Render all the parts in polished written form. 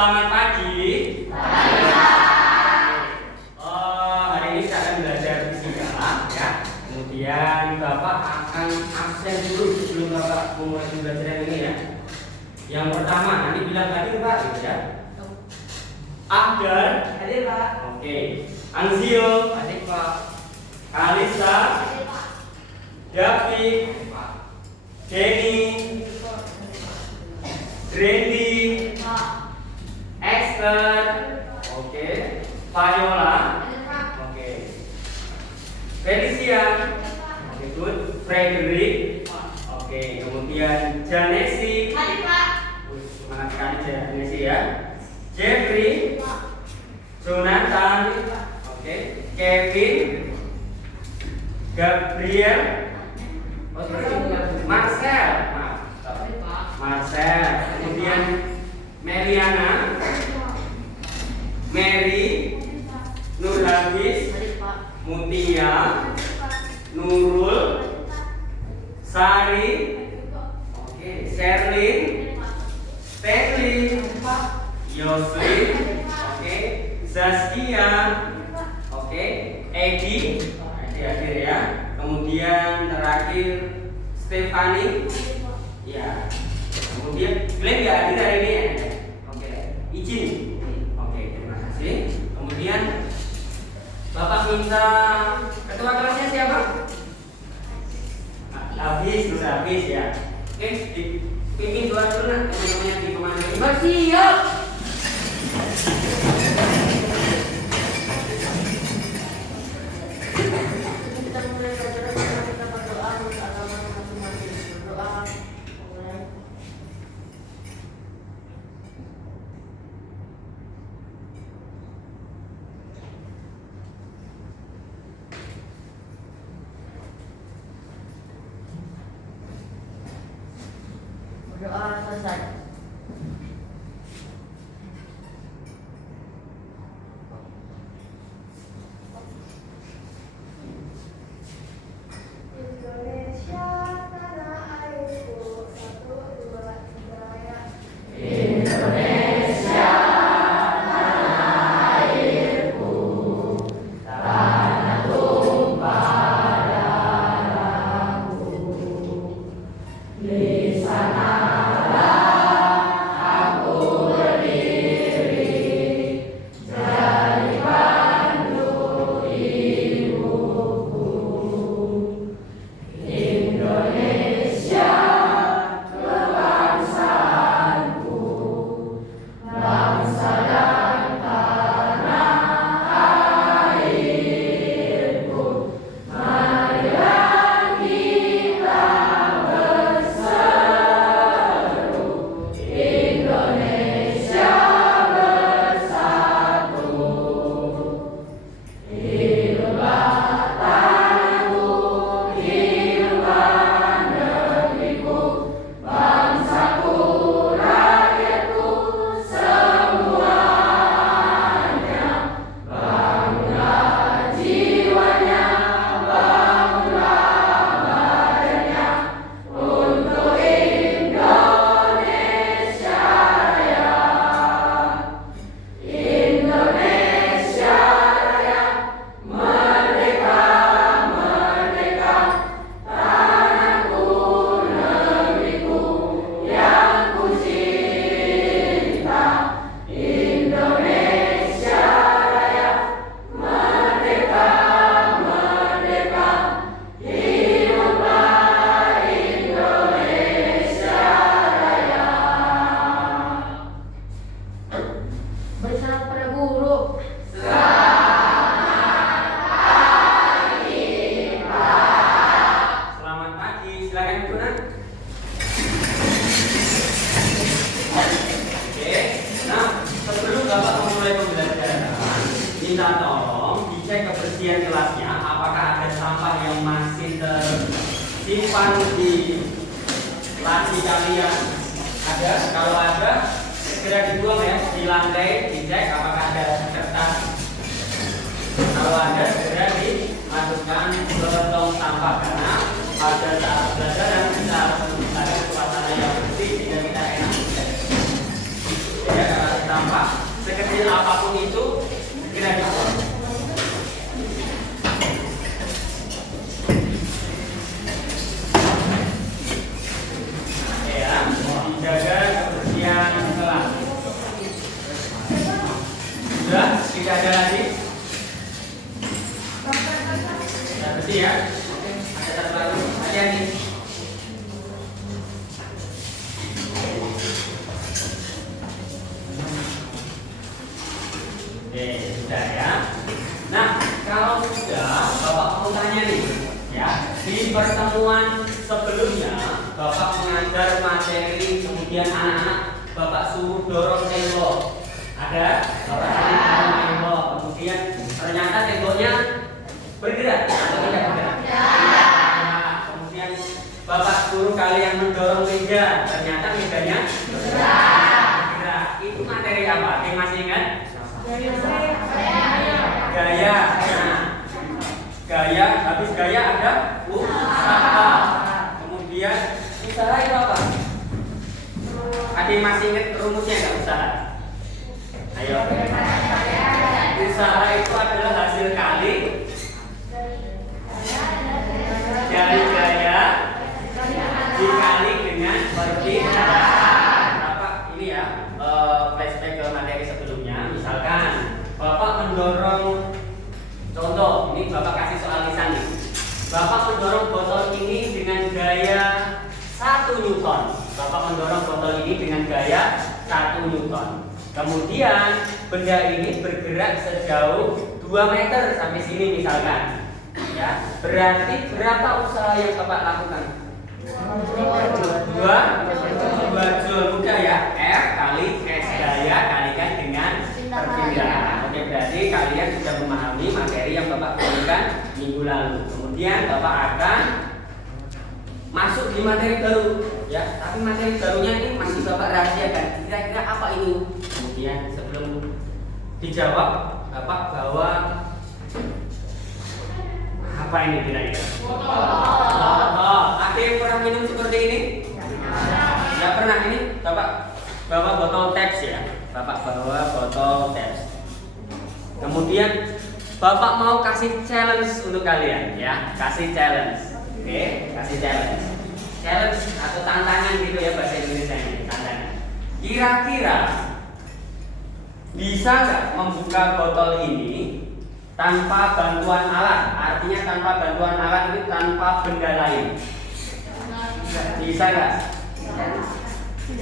selamat pagi. Hari ini kita akan belajar fisika ya. Kemudian Bapak akan absen dulu sebelum Bapak mulai pembelajaran ini ya. Yang pertama nanti bilang tadi Pak gitu ya. Agder, Hadir Pak. oke. Anzio, Hadir Pak. Kalisa, David, Jenny, Randy, Esther, oke. Payola, oke. Felicia, oke, good. Frederick, oke. Kemudian Janesi, Hadir Pak. semangat sekali Janesi ya. Jeffrey, Jonathan, oke. Kevin, Gabriel, Marcel, Marcel. Kemudian Meriana, Mary, Nur Hafiz, Hadir Pak. Mutia, Nurul, Sari, oke. Sherlyn, Stanley, Yoslin, oke. Zaskia, oke. Edi hadir ya. Kemudian terakhir Stefani, ya. Kemudian Glenn nggak hadir hari ini ya? Oke, izin. Oke, terima kasih. Kemudian Bapak minta ketua kelasnya siapa? Hafiz, Nur Hafiz ya. Oke, dipimpin dua dulu nah, teman-temannya di pemandangan. Bersiap. Kita mulai belajar karena kita berdoa menurut agama masing-masing. Berdoa. Mulai. Berdoa selesai. Indonesia tanah airku, 1, 2, 3 ya. Bersyarat pada guru. Selamat pagi, silakan Ibu Nak. Oke, nah sebelum Bapak memulai pembelajaran, minta tolong dicek kebersihan kelasnya, apakah ada sampah yang masih tersimpan di laci kalian. Ada, kalau ada segera dibuang ya di lantai, dicek apakah ada kertas. Kalau ada segera dimasukkan ke tong sampah karena pada saat pembelajaran kita harus menciptakan suasana yang bersih sehingga kita enak. Ya, kalau ada sampah sekecil apapun itu segera dibuang. Ya, dijaga kebersihan kelas. Sudah, tidak ada lagi. Sudah bersih ya. Ada satu lagi. Hati-hati. Oke, sudah ya. Nah, kalau sudah, Bapak mau tanya nih, ya. Di pertemuan sebelumnya, Bapak mengajar materi, kemudian anak-anak Bapak suruh dorong tembok. Ada? Bapak suruh dorong tembok. Kemudian ternyata temboknya bergerak atau tidak bergerak? Nah, kemudian Bapak suruh kalian mendorong meja, ternyata mejanya bergerak. Itu materi apa? Yang masih ingat? Gaya. Nah, gaya, habis gaya ada usaha. Kemudian usaha itu apa? Ada yang masih ingat rumusnya nggak usaha? Ayo. Usaha itu adalah hasil kali dari gaya dikali dengan perkiraan. Bapak ini ya flashback ke materi sebelumnya. Misalkan Bapak mendorong, contoh ini Bapak kasih soal lisan nih. Bapak mendorong botol ini dengan gaya 1 Newton. Bapak mendorong botol ini dengan gaya 1 Newton. Kemudian benda ini bergerak sejauh 2 meter sampai sini misalkan. Ya, berarti berapa usaha yang Bapak lakukan? 2 joule. Mudah ya. F kali S gaya kalikan dengan perkiraan. Oke, berarti kalian sudah memahami materi yang Bapak berikan minggu lalu. Kemudian Bapak akan masuk di materi baru, ya. Tapi materi barunya ini masih Bapak rahasiakan. Kira-kira apa itu? Kemudian sebelum dijawab, Bapak bawa apa ini kira-kira? Ada yang pernah minum seperti ini? Tidak pernah. Ini Bapak bawa botol taps ya. Bapak bawa botol taps. Kemudian Bapak mau kasih challenge untuk kalian ya. Kasih challenge. Oke, kasih challenge. Challenge atau tantangan gitu ya bahasa Indonesia ini, tantangan. Kira-kira bisa nggak membuka botol ini tanpa bantuan alat? Artinya tanpa bantuan alat itu tanpa benda lain. Bisa nggak?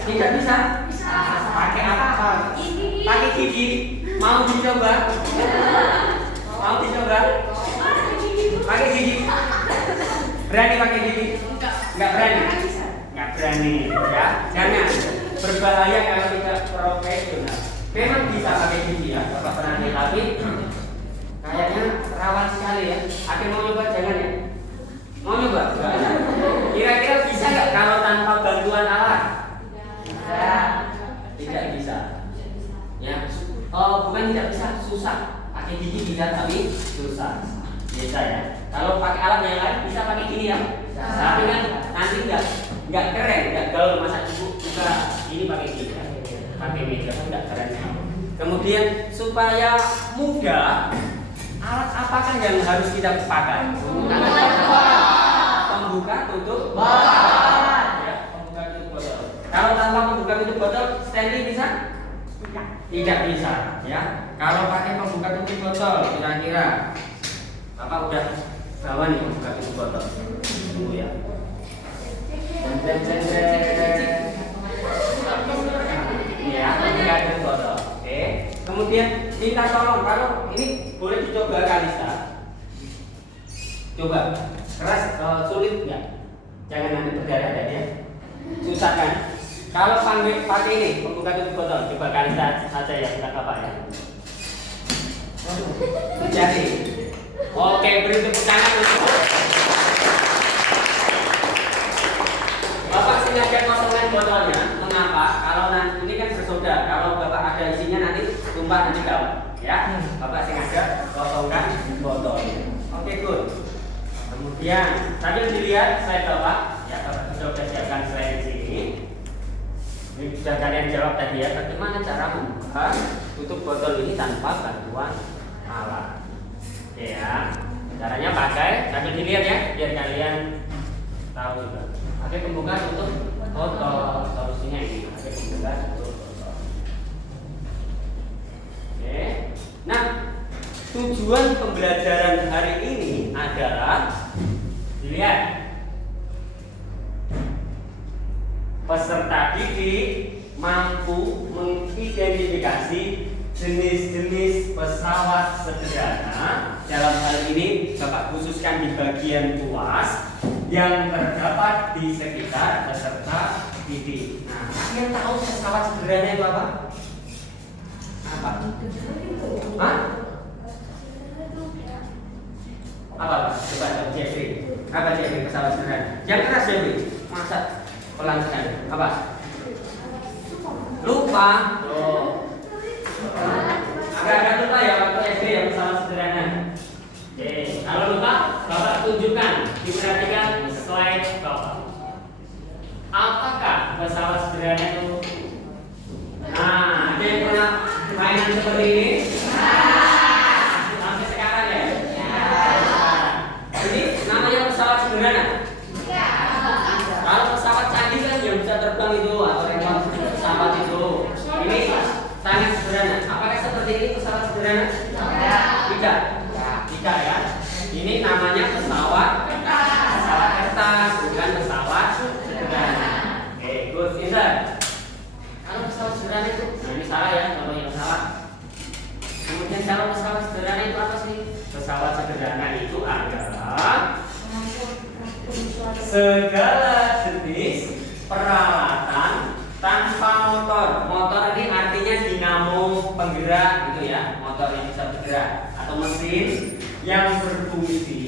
Tidak bisa. Pakai apa? Pakai gigi. Mau dicoba? Mau dicoba? Pakai gigi. Berani pakai gigi? Nggak berani. Nggak berani. Ya, jangan. Berbahaya kalau tidak profesional. Memang bisa pakai gigi ya. Bapak pernah lihat, tapi kayaknya rawan sekali ya. Ada yang mau coba? Jangan ya. Mau coba? Kira-kira bisa nggak kalau tanpa bantuan alat? Tidak bisa. Ya. Oh, bukan tidak bisa, susah. Pakai gigi bisa tapi susah. Bisa ya. Kalau pakai alat yang lain bisa pakai gini ya. Tapi kan nanti nggak keren, nggak gaul. Masa ibu buka ini pakai gini ya. Pakai meja kan nggak keren. Kemudian supaya mudah, alat apakah yang harus kita pakai? Pembuka tutup botol. Ya, pembuka tutup botol. Kalau tanpa pembuka tutup botol, Stanley bisa? Tidak bisa. Ya. Kalau pakai pembuka tutup botol, kira-kira Bapak udah bawa nih pembuka tutup botol. Tunggu ya. Ya, pembuka tutup botol. Oke. Kemudian minta tolong kalau ini boleh dicoba Kalista. Coba. Keras, sulit nggak? Jangan nanti berdarah ya. Susah kan? Kalau pakai ini pembuka tutup botol, coba Kalista saja ya, kita Bapak ya. Jadi, oke, beri tepuk tangan untuk Bapak sengaja kosongkan botolnya. Mengapa? Kalau nanti ini kan bersoda, kalau Bapak ada isinya nanti tumpah nanti kau, ya. Bapak sengaja kosongkan botolnya. Oke, good. Kemudian sambil dilihat slide Bapak, ya Bapak sudah siapkan slide di sini. Ini sudah kalian jawab tadi ya, bagaimana cara membuka tutup botol ini tanpa bantuan alat. Oke ya, caranya pakai, sambil dilihat ya, biar kalian tahu juga. Pakai pembuka tutup botol, solusinya ini. Pakai pembuka tutup botol. Oke, nah tujuan pembelajaran hari ini adalah dilihat peserta didik mampu mengidentifikasi jenis-jenis pesawat sederhana. Dalam hal ini Bapak khususkan di bagian tuas yang terdapat di sekitar peserta didik. Nah, kalian tahu pesawat sederhana itu apa? Apa? Hah? Apa? Coba Jeffrey. Apa Jeffrey pesawat sederhana? Yang keras Jeffrey. Masa pelan sekali. Apa? Lupa. Oh. Agak-agak lupa ya waktu SD yang pesawat sederhana. Oke, kalau lupa, Bapak tunjukkan, diperhatikan slide bawah. Apakah pesawat sederhana itu? Nah, ada yang pernah mainan seperti ini? Sampai sekarang ya? Ini namanya pesawat sederhana. Kalau pesawat canggih kan yang bisa terbang itu atau remote pesawat itu. Ini sangat sederhana. Apakah seperti ini pesawat sederhana? Tidak. Tidak ya. Ini namanya pesawat kertas, bukan pesawat sederhana. Oke, good answer. Kalau pesawat sederhana itu, nah ini salah ya, kalau yang salah. Kemudian kalau pesawat sederhana itu apa sih? Pesawat sederhana itu adalah segala jenis peralatan tanpa motor. Motor ini artinya dinamo penggerak gitu ya, motor yang bisa bergerak atau mesin yang berfungsi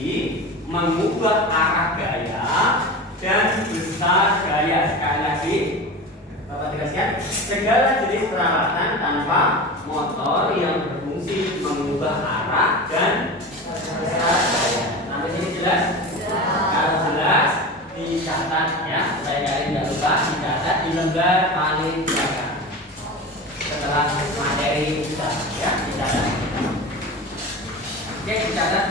mengubah arah gaya dan besar gaya. Sekali lagi Bapak tegaskan, segala jenis peralatan tanpa motor yang berfungsi mengubah arah dan besar gaya. Sampai sini jelas? Kalau jelas dicatat ya, supaya kalian tidak lupa, dicatat di lembar paling belakang setelah materi besar ya, dicatat. Oke, dicatat.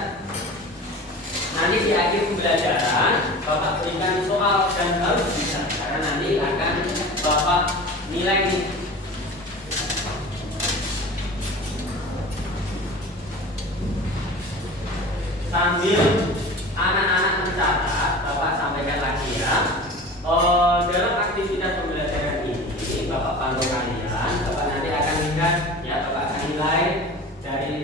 Nanti di akhir pembelajaran Bapak berikan soal dan harus bisa, karena nanti akan Bapak nilai nih. Sambil anak-anak mencatat, Bapak sampaikan lagi ya. Dalam aktivitas pembelajaran ini, Bapak pandu kalian. Bapak nanti akan lihat ya, Bapak akan nilai dari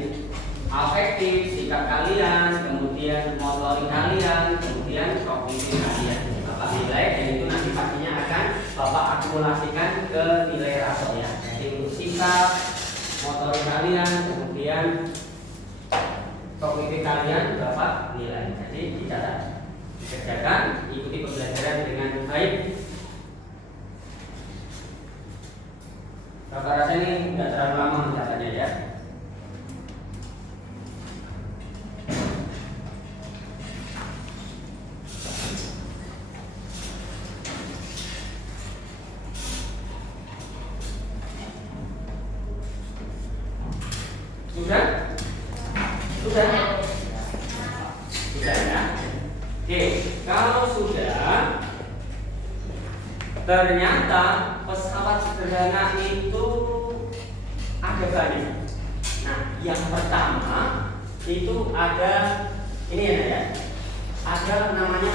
afektif, sikap kalian, kemudian motorik kalian, kemudian kognitif kalian. Bapak nilai dan itu nanti pastinya akan Bapak akumulasikan ke nilai raso ya. Jadi untuk sikap, motorik kalian, kemudian kognitif kalian Bapak nilai. Jadi dicatat, dikerjakan, ikuti pembelajaran dengan baik. Bapak rasa ini tidak terlalu lama mencatatnya ya. Sudah? Sudah? Sudah ya? Oke, kalau sudah, ternyata pesawat sederhana itu ada banyak. Nah, yang pertama itu ada ini ya, ada namanya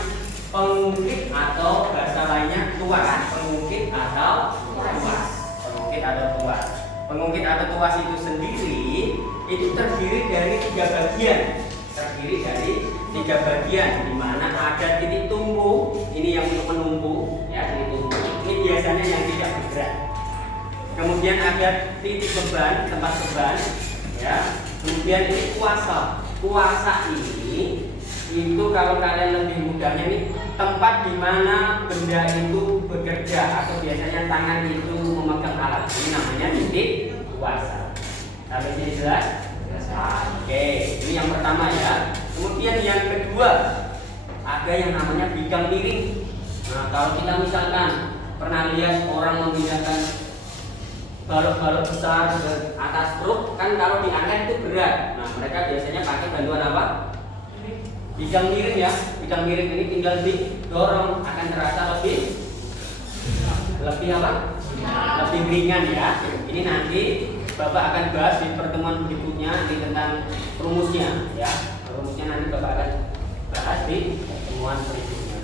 pengungkit atau bahasa lainnya tuas. Pengungkit atau tuas. Pengungkit atau tuas. Pengungkit atau tuas itu sendiri itu terdiri dari 3 bagian. Terdiri dari 3 bagian, di mana ada titik tumpu. Ini yang untuk menumpu, ya, titik tumpu. Ini biasanya yang tidak bergerak. Kemudian ada titik beban, tempat beban, ya. Kemudian ini kuasa. Kuasa ini itu kalau kalian lebih mudahnya nih, tempat di mana benda itu bekerja atau biasanya tangan itu memegang alat. Ini namanya titik kuasa. Sampai sini jelas? Oke, ini yang pertama ya. Kemudian yang kedua, ada yang namanya bidang miring. Nah, kalau kita misalkan pernah lihat orang memindahkan balok-balok besar ke atas truk kan kalau diangkat itu berat. Nah mereka biasanya pakai bantuan apa? Bidang miring ya. Bidang miring ini tinggal didorong akan terasa lebih apa? Lebih ringan ya. Ini nanti Bapak akan bahas di pertemuan berikutnya di tentang rumusnya ya. Rumusnya nanti Bapak akan bahas di pertemuan berikutnya.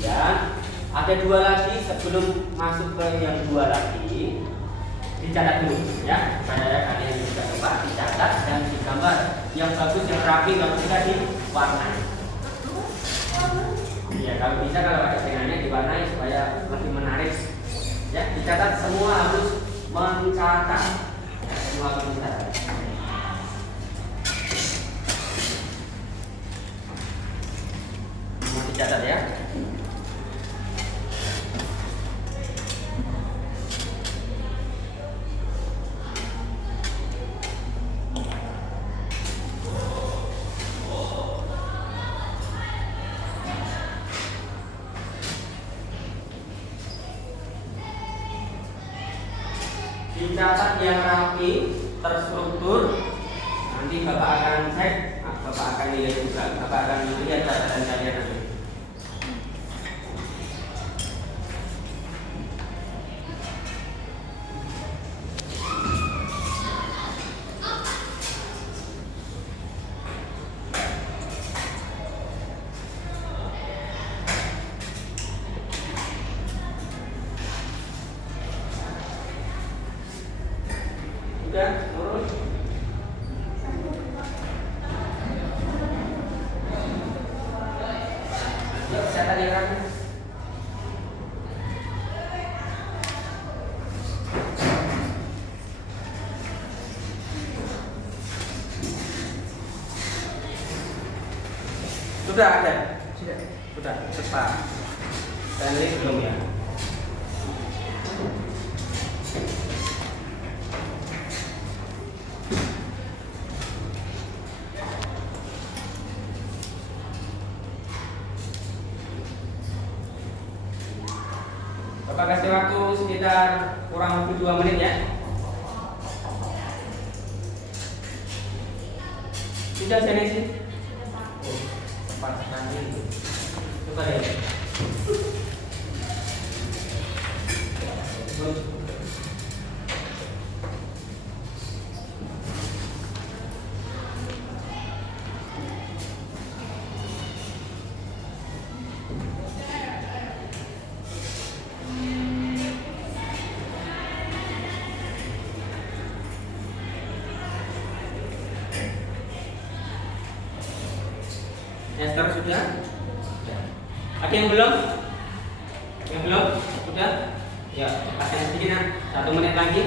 Ya, ada dua lagi sebelum masuk ke yang dua lagi dicatat dulu ya supaya kalian bisa coba dicatat dan digambar yang bagus yang rapi kalau bisa diwarnai. Ya kalau bisa kalau ada pengennya diwarnai supaya lebih menarik. Ya dicatat semua harus mencatat. Semua harus mencatat. Semua dicatat ya. Dicatat yang rapi, terstruktur. Nanti Bapak akan cek, Bapak akan nilai juga, Bapak akan lihat catatan kalian nanti. Sudah, urus. Yuk, catat yang rapi. Sudah ada? Sudah, cepat. Stanley belum ya? Bapak kasih waktu sekitar kurang lebih 2 menit ya. Sudah sini. Cepat sekali. Coba ya. Esther sudah? Ada yang belum? Yang belum? Sudah? Ya, pasang sedikit ya. 1 menit lagi.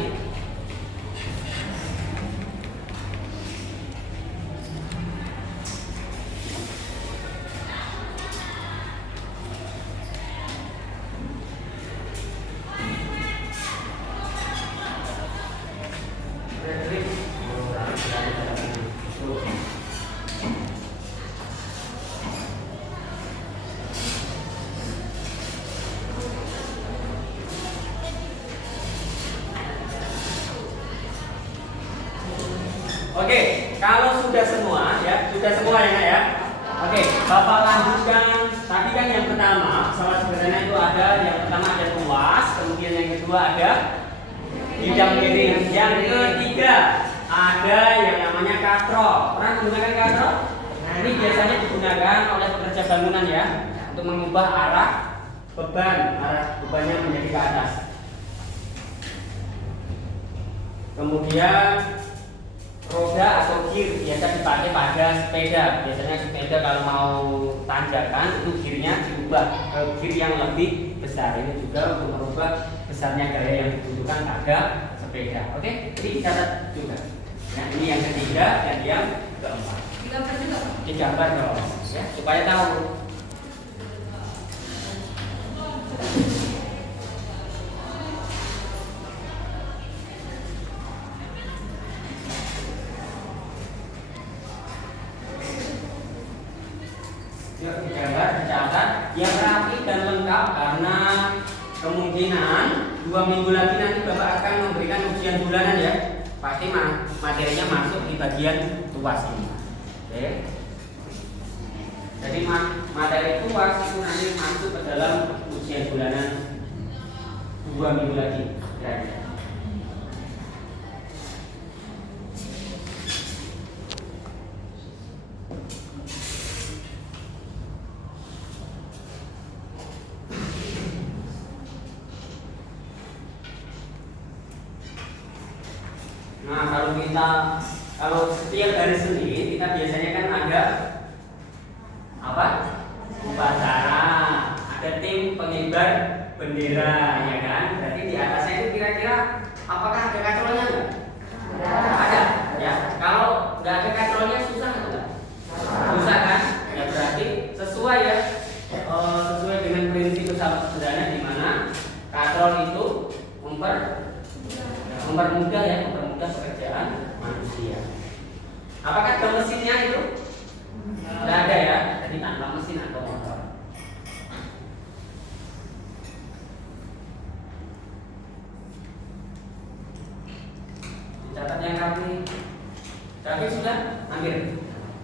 Oke, kalau sudah semua ya, sudah semua ya Nak ya. Oke, Bapak lanjutkan. Tadi kan yang pertama, salah sebenarnya itu ada yang pertama ada ruas, kemudian yang kedua ada bidang miring, yang ketiga ada yang namanya katro. Pernah menggunakan katro? Nah ini biasanya digunakan oleh pekerja bangunan ya, untuk mengubah arah bebannya menjadi ke atas. Kemudian roda atau gear biasa dipakai pada sepeda. Biasanya sepeda kalau mau tanjakan itu gearnya diubah ke gear yang lebih besar. Ini juga untuk merubah besarnya gaya yang dibutuhkan pada sepeda. Oke, ini dicatat juga. Nah ini yang ketiga dan yang keempat. Digambar juga. Digambar dong, ya supaya tahu. Digambar, dicatat yang rapi dan lengkap karena kemungkinan 2 minggu lagi nanti Bapak akan memberikan ujian ujian bulanan ya, pasti materinya masuk di bagian tuas ini. Oke. Jadi materi tuas itu nanti masuk ke dalam ujian bulanan 2 minggu lagi kira-kira. Nah, kalau setiap hari Senin kita biasanya kan ada apa? Upacara, ada tim pengibar bendera, ya kan? Berarti di atasnya itu kira-kira apakah ada katrolnya enggak? Ada, ya. Kalau nggak ada katrolnya susah enggak? Susah kan? Ya berarti sesuai ya, sesuai dengan prinsip pesawat sederhana di mana katrol itu mempermudah pekerjaan manusia. Apakah ada mesinnya itu? Tidak ada ya, jadi tanpa mesin atau motor. Dicatat yang kami. Tapi sudah hampir.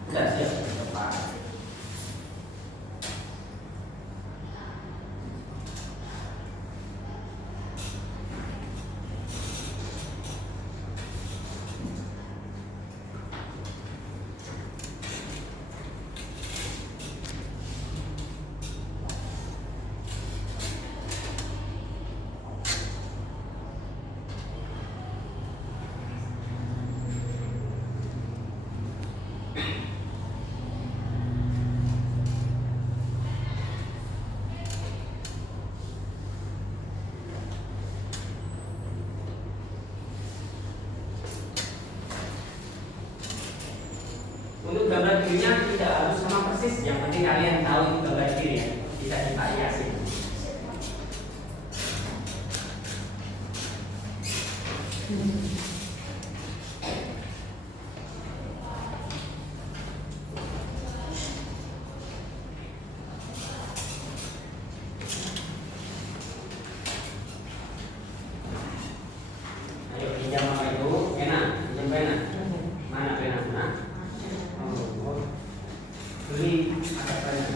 Sudah siap. Pak. Untuk gambar dirinya tidak harus sama persis, yang penting kalian tahu itu gambar diri ya, bisa divariasi. Ayo pinjam apa itu? Pena, pinjam pena. Mana pena? Mana? Beli ada pena.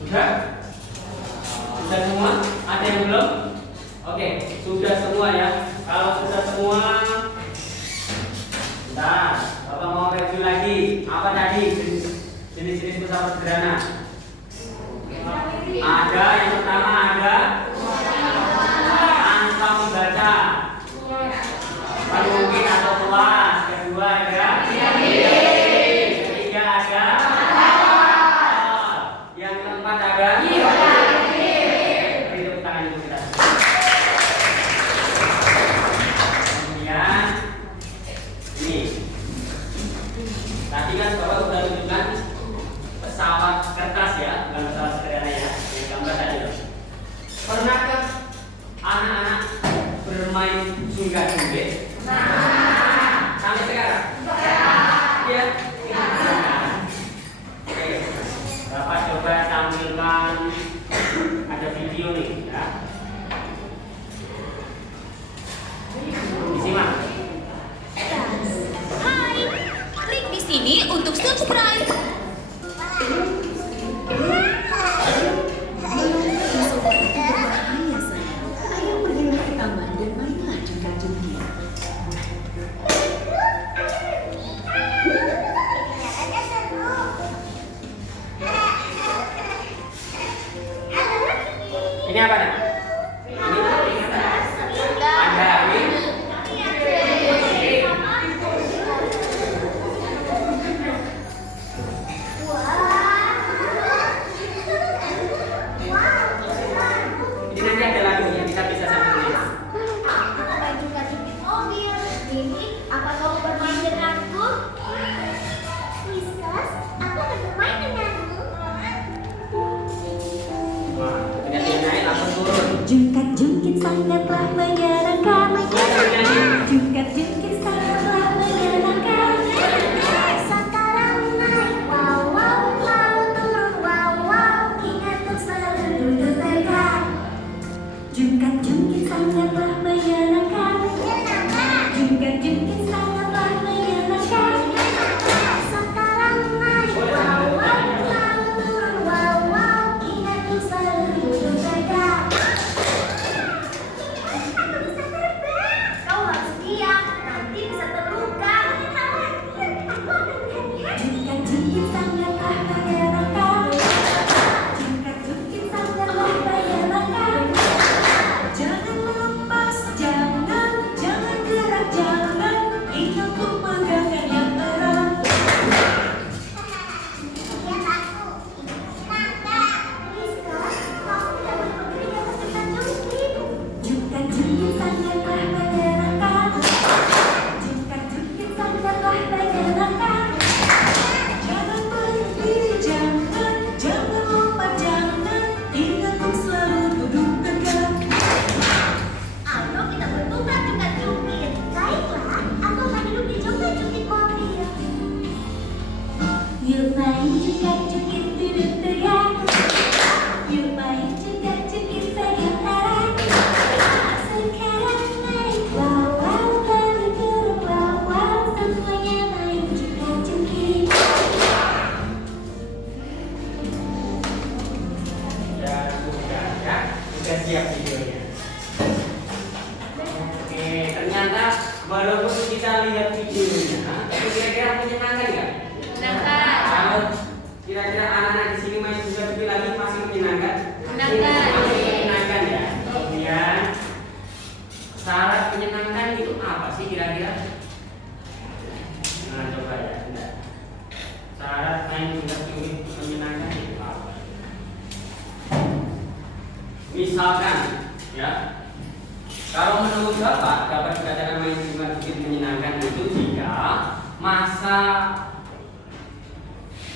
Sudah? Sudah semua? Ada yang belum? Oke, sudah semua ya. Kalau sudah semua, bentar, Bapak mau review lagi. Apa tadi jenis-jenis pesawat sederhana? Ada, yang pertama ada tanpa membaca, mungkin atau tuas. Kedua ada, ketiga ada, yang keempat ada. Beri tepuk tangan dulu kita. Kemudian ini, tadi kan Bapak sudah tunjukkan pesawat kertas ya, bukan pesawat sederhana ya. Gambar tadi loh. Pernahkah anak-anak bermain jungkat-jungkit? Sampai sekarang? Iya. Oke. Bapak coba tampilkan, ada video nih ya. Disimak. Hai, klik di sini untuk subscribe. Ini apa nak? Ini ada ini. Ini nanti ada lagunya, kita bisa sambil tulis. Aku main jungkat-jungkit mobil. Mimi, apa kamu bermain denganku? Whiskas, aku akan bermain denganmu. Wah, ketika dia naik langsung turun. Jungkat-jungkit sangatlah menyenangkan. Wah, nyanyi. Jungkat-jungkit sangatlah menyenangkan. Yuk main joget-joget duduk teriak. Yuk main joget-joget pegang erat. Sekarang main wow wow kami turun wow wow, semuanya main joget-joget. Ya sudah ya, sudah siap videonya. Oke, ternyata walaupun kita lihat videonya, tapi kira-kira menyenangkan nggak? Kalau kira-kira anak-anak di sini main juga lagi masih menyenangkan? Masih menyenangkan ya. Kemudian syarat menyenangkan itu apa sih kira-kira? Nah coba ya, enggak. Syarat main juga menyenangkan itu apa? Misalkan ya, kalau menurut Bapak dapat dikatakan main juga menyenangkan itu jika masa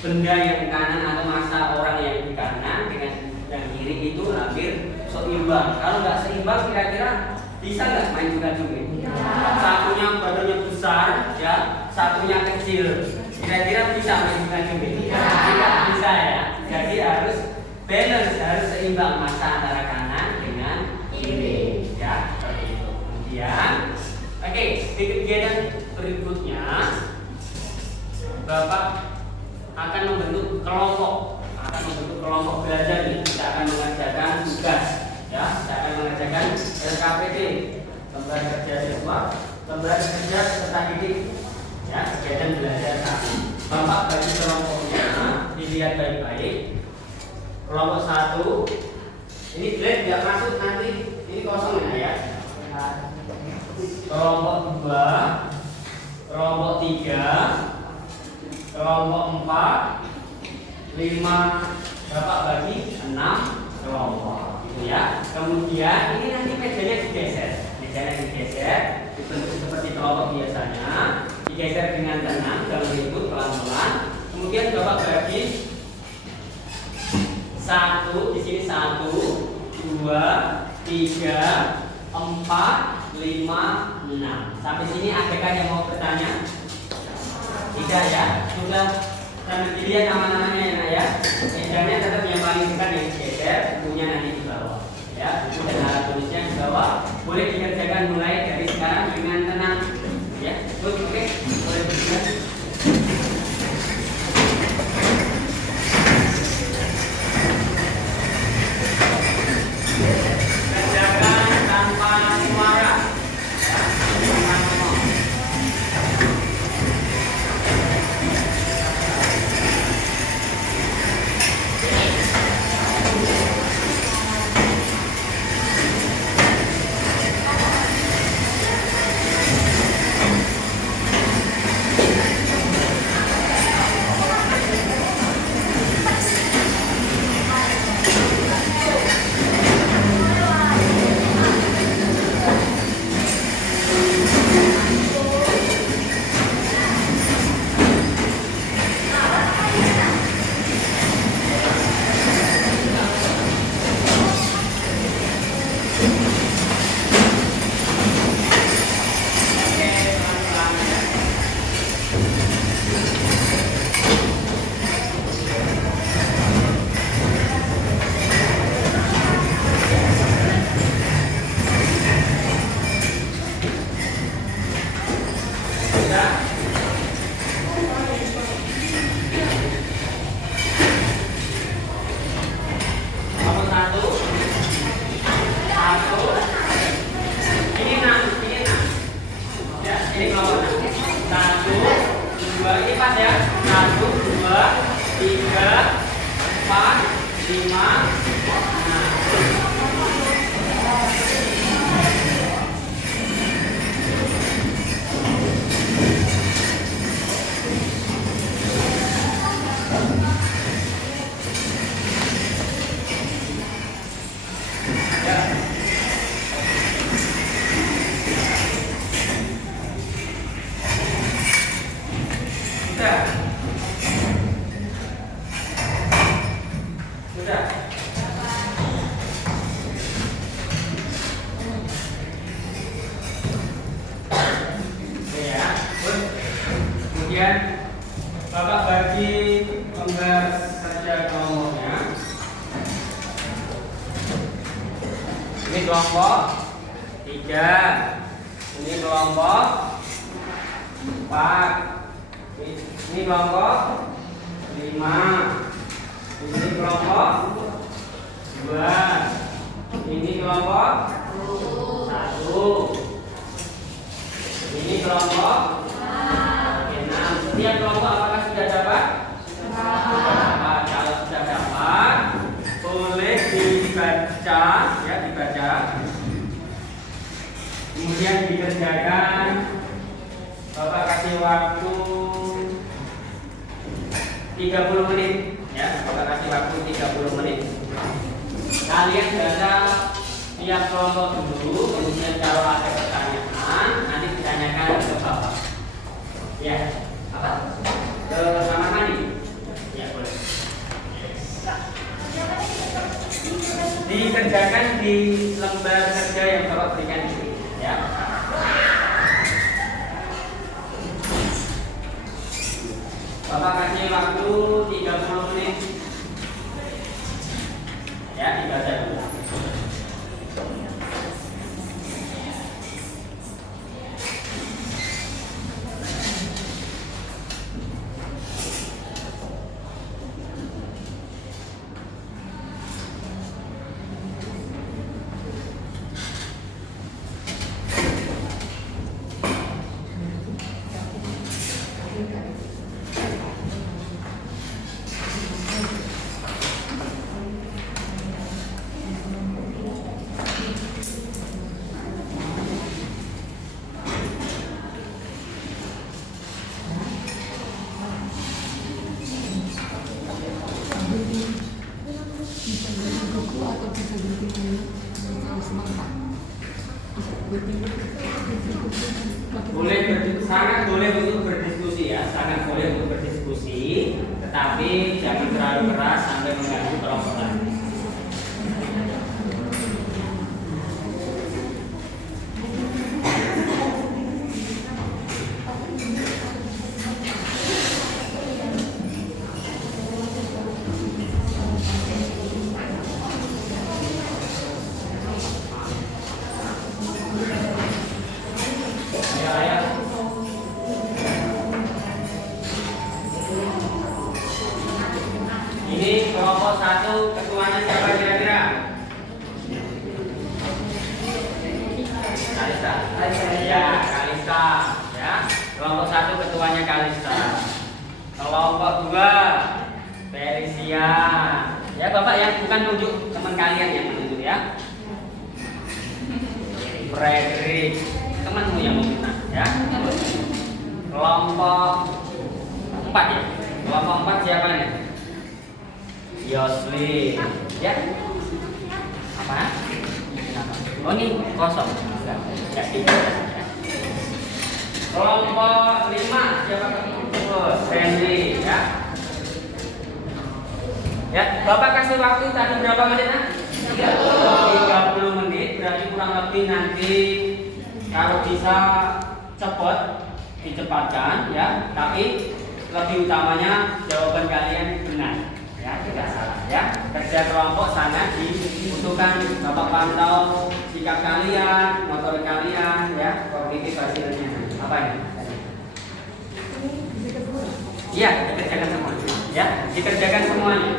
benda yang kanan atau masa orang yang di kanan dengan yang kiri itu hampir seimbang. Kalau nggak seimbang kira-kira bisa nggak main juga-juga? Satunya badannya besar, ya, satunya kecil. Kira-kira bisa main juga-juga? Tidak bisa ya. Jadi harus balance, harus seimbang masa antara kanan dengan kiri. Ya, seperti itu. Kemudian, oke, di kegiatan berikutnya Bapak akan membentuk kelompok belajar nih. Kita akan mengerjakan tugas, ya. Kita akan mengerjakan LKPD, lembar kerja siswa, lembar kerja peserta didik, ya. Kegiatan belajar satu. Bapak bagi kelompoknya, dilihat baik-baik. Kelompok 1 ini grade nggak masuk nanti, ini kosong ya. Kelompok 2, kelompok 3, kelompok 4, 5, Bapak bagi 6 kelompok, gitu ya. Kemudian ini nanti mejanya digeser, dibentuk seperti kelompok biasanya, digeser dengan tenang, jangan ribut, pelan-pelan. Kemudian Bapak bagi 1, di sini 1, 2, 3, 4, 5, 6. Sampai sini adakah yang mau bertanya? Tidak ya, sudah sambil dilihat nama-namanya ya nak ya. Mejanya tetap yang paling dekat yang digeser, bukunya nanti di bawah. Ya, buku dan alat tulisnya di bawah. Boleh dikerjakan mulai dari sekarang dengan tenang. Ya, oke, boleh berjalan. Kerjakan tanpa suara. Ya, tanpa ngomong. Bapak bagi lembar kerja kelompoknya. Ini kelompok 3, ini kelompok 4, ini kelompok 5, ini kelompok 2, ini kelompok 1, ini kelompok 6. Setiap kelompok apakah sudah dapat? Dapat. Kalau sudah dapat, boleh dibaca, ya dibaca. Kemudian dikerjakan. Bapak kasih waktu 30 menit, ya. Bapak kasih waktu 30 menit. Kalian baca tiap kelompok dulu, kemudian kalau ada pertanyaan nanti ditanyakan ke Bapak. Ya, apa? Ke kamar mandi? Ya, boleh. Dikerjakan di lembar kerja yang Bapak berikan ini, ya. Bapak kasih waktu 30 menit. Ya, dibaca dulu. Sangat boleh untuk berdiskusi, ya, sangat boleh untuk berdiskusi, tetapi jangan terlalu keras sampai mengganggu kelompok lain. Ini kelompok 1 ketuanya siapa kira-kira? Kalista. Ya, Kalista. Ya, kelompok 1 ketuanya Kalista. Kelompok 2 Felicia. Ya, Bapak yang bukan nunjuk, teman kalian yang menunjuk, ya. Frederick, temanmu yang menunjuk, ya. Kelompok 4 ya. Kelompok 4 siapa nih? Yosli, ya. Apa? Oh, ini kosong. Enggak tiga. Kelompok 5 siapa? Oh, Sandy, ya. Ya, Bapak kasih waktu tadi berapa menit? 30 menit, berarti kurang lebih nanti kalau bisa cepat dicepatkan, ya. Tapi lebih utamanya jawaban kalian benar. Ya, tidak salah, ya. Kerja kelompok sangat dibutuhkan. Bapak pantau sikap kalian, motor kalian, ya, kognitif hasilnya. Apa ini? Iya, dikerjakan semuanya, ya, dikerjakan semuanya.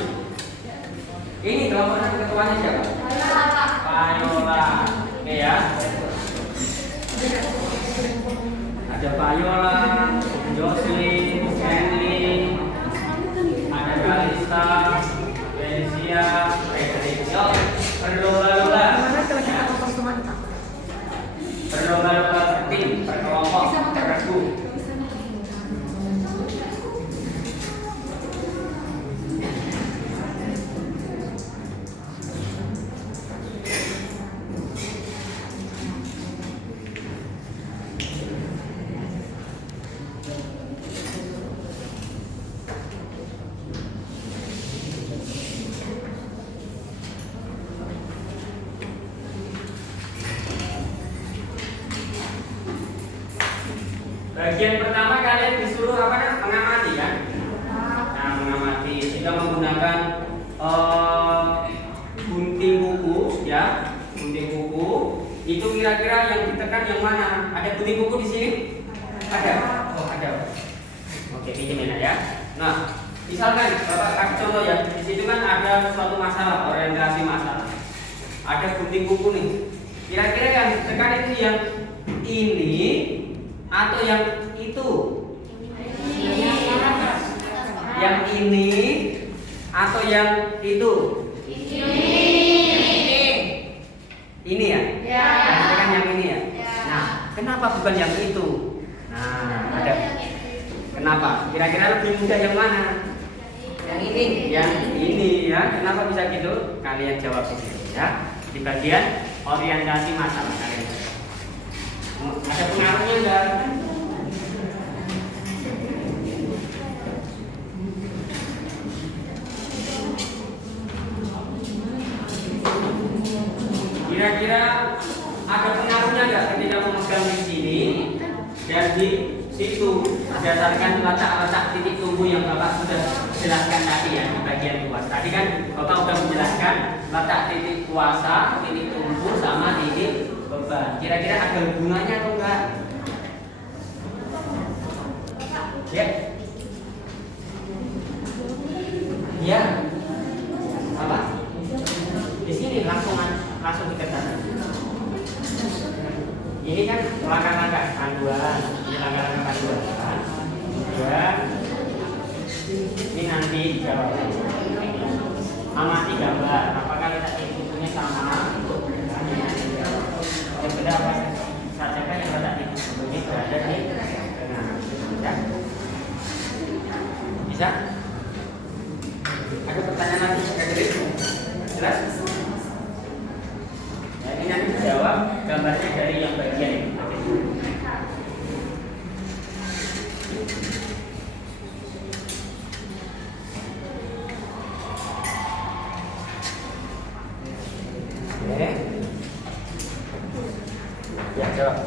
Ini kelompok satu ketuanya siapa? Payola. Oke, ya. Ada Payola, Jocelyn, Henry, ada Kalista, Felicia, Frederick. Yo, berlomba-lomba. Berlomba-lomba tim, berkelompok, berregu. menggunakan gunting kuku, ya, gunting kuku. Itu kira-kira yang ditekan yang mana? Ada gunting kuku di sini? Ada. Oh, ada. Oke, pinjemin ya. Nah, misalkan Bapak kasih contoh ya. Di situ kan ada suatu masalah, orientasi masalah. Ada gunting kuku nih. Kira-kira yang ditekan itu yang ini atau yang itu? Yang ini atau yang itu? Ini ya? Ya. Kan yang ini ya? Nah, kenapa bukan yang itu? Nah, ada. Kenapa? Kira-kira lebih mudah yang mana? Yang ini. Yang ini ya. Kenapa bisa gitu? Kalian jawab di sini ya. Di bagian orientasi masalah kalian. Ada pengaruhnya enggak? Kira-kira ada pengaruhnya nggak ketika memegang di sini dan di situ berdasarkan letak-letak titik tumbuh yang Bapak sudah jelaskan tadi ya di bagian luas. Tadi kan Bapak sudah menjelaskan letak titik kuasa, titik tumbuh sama titik beban. Kira-kira ada hubungannya atau enggak? Ya. Ya. Apa? Di sini langsung dikatakan. Ini kan langkah-langkah panduan, ini langkah-langkah panduan. Kemudian ini nanti dijawab. Amati gambar. Apakah letak titik tumbuhnya sama? Yang beda apa saja kan yang letak titik tumbuhnya berada di tengah. Ya? Bisa? Ada pertanyaan lagi? Jelas? Nah, ini nanti dijawab gambarnya dari yang bagian ini. Oke. Ya, jawab.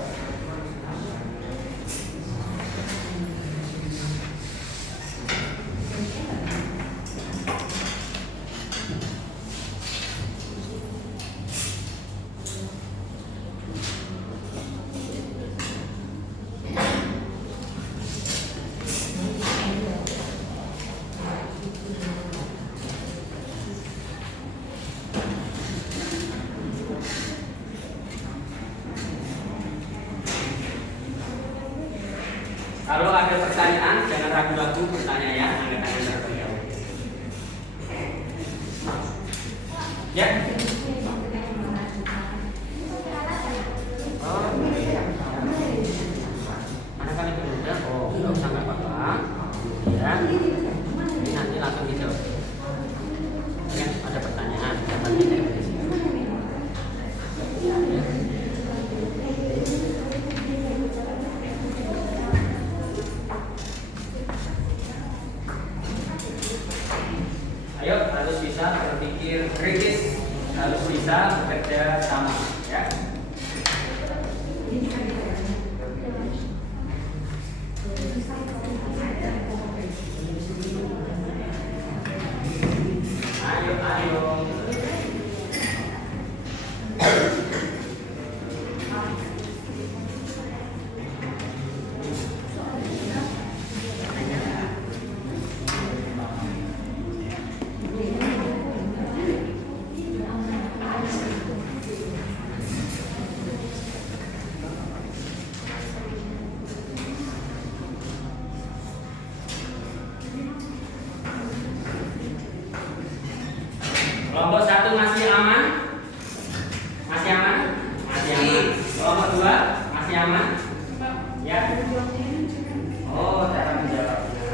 Kalau ada pertanyaan, jangan ragu-ragu bertanya ya, angkat tangan terlebih dahulu. Ya. Oh, mana kali mudah? Oh, nggak usah nggak apa-apa. Ya, ini nanti langsung dijawab. Ya, ada pertanyaan, dapat dari sini. Ayo, harus bisa berpikir kritis, harus bisa bekerja sama, ya. Ayo. Kelompok 1 masih aman? Masih aman? Masih aman. Kelompok 2 masih aman? Ya. Oh, cara menjawabnya.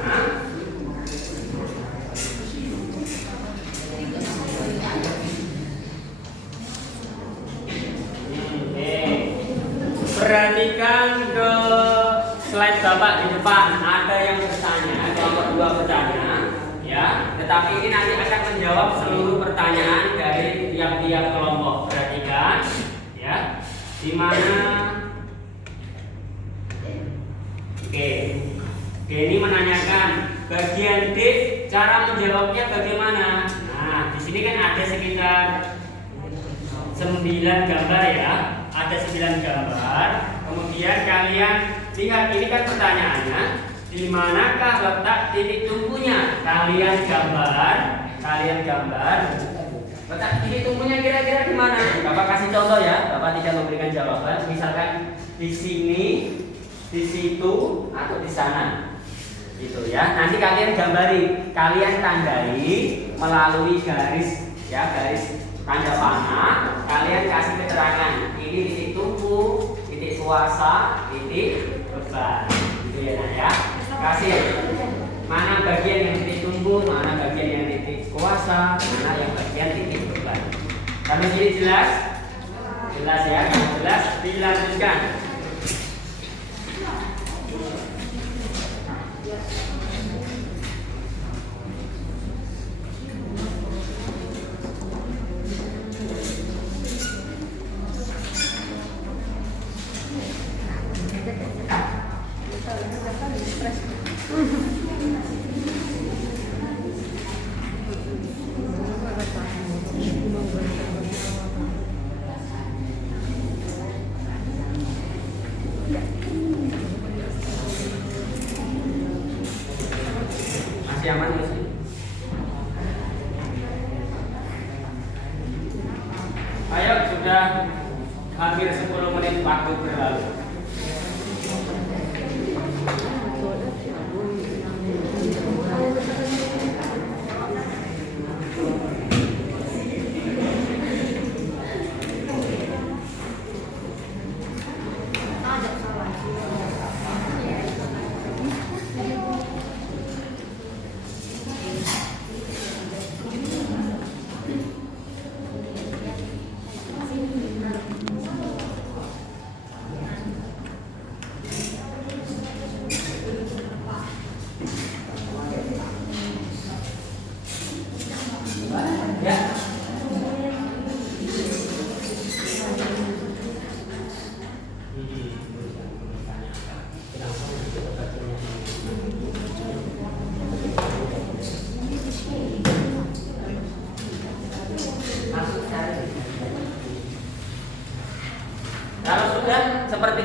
Oke. Perhatikan ke slide Bapak di depan. Ada yang bertanya, kelompok 2 bertanya. Ya, tetapi ini nanti akan menjawab seluruh pertanyaan dari tiap-tiap kelompok. Perhatikan, ya, di mana? Oke, ini menanyakan bagian D cara menjawabnya bagaimana? Nah, di sini kan ada sekitar 9 gambar ya. Ada 9 gambar. Kemudian kalian lihat ini kan pertanyaannya, di manakah letak titik tumpunya? Kalian gambar. Letak titik tumpunya kira-kira di mana? Bapak kasih contoh ya. Bapak tidak memberikan jawaban. Misalkan di sini, di situ, atau di sana. Gitu ya. Nanti kalian gambari, kalian tandai melalui garis ya, garis tanda panah. Kalian kasih keterangan. Ini titik tumpu, titik kuasa, titik beban. Gitu ya, nah ya. Kasih mana bagian yang titik tumpu, mana bagian yang titik kuasa, mana yang bagian titik beban. Sampai sini jelas? Jelas ya, kalau jelas dilanjutkan. Masih aman nggak sih? Ayo, sudah hampir 10 menit waktu berlalu.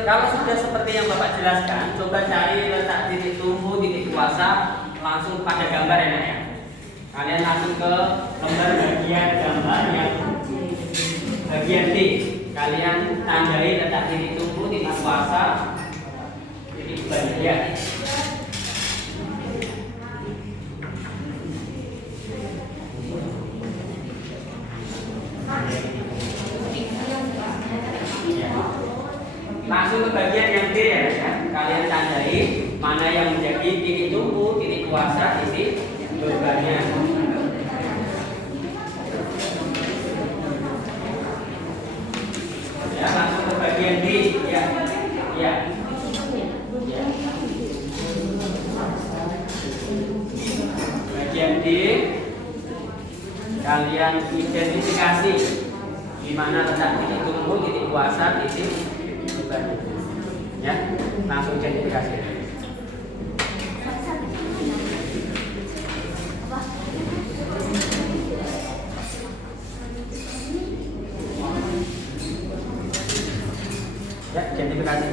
Kalau sudah seperti yang Bapak jelaskan, coba cari letak titik tumpu, titik kuasa langsung pada gambar ya, ya. Kalian langsung ke lembar bagian gambar yang bagian D. Kalian tandai letak titik tumpu, titik kuasa, titik bagian. Langsung ke bagian yang D ya, ya. Kalian tandai mana yang menjadi titik tumpu, titik kuasa, titik bebannya. Ya, langsung ke bagian D ya. Ya. Ya. Bagian D kalian identifikasi di mana letak titik tumpu, titik kuasa, titik ya, langsung identifikasi. Ya, identifikasi.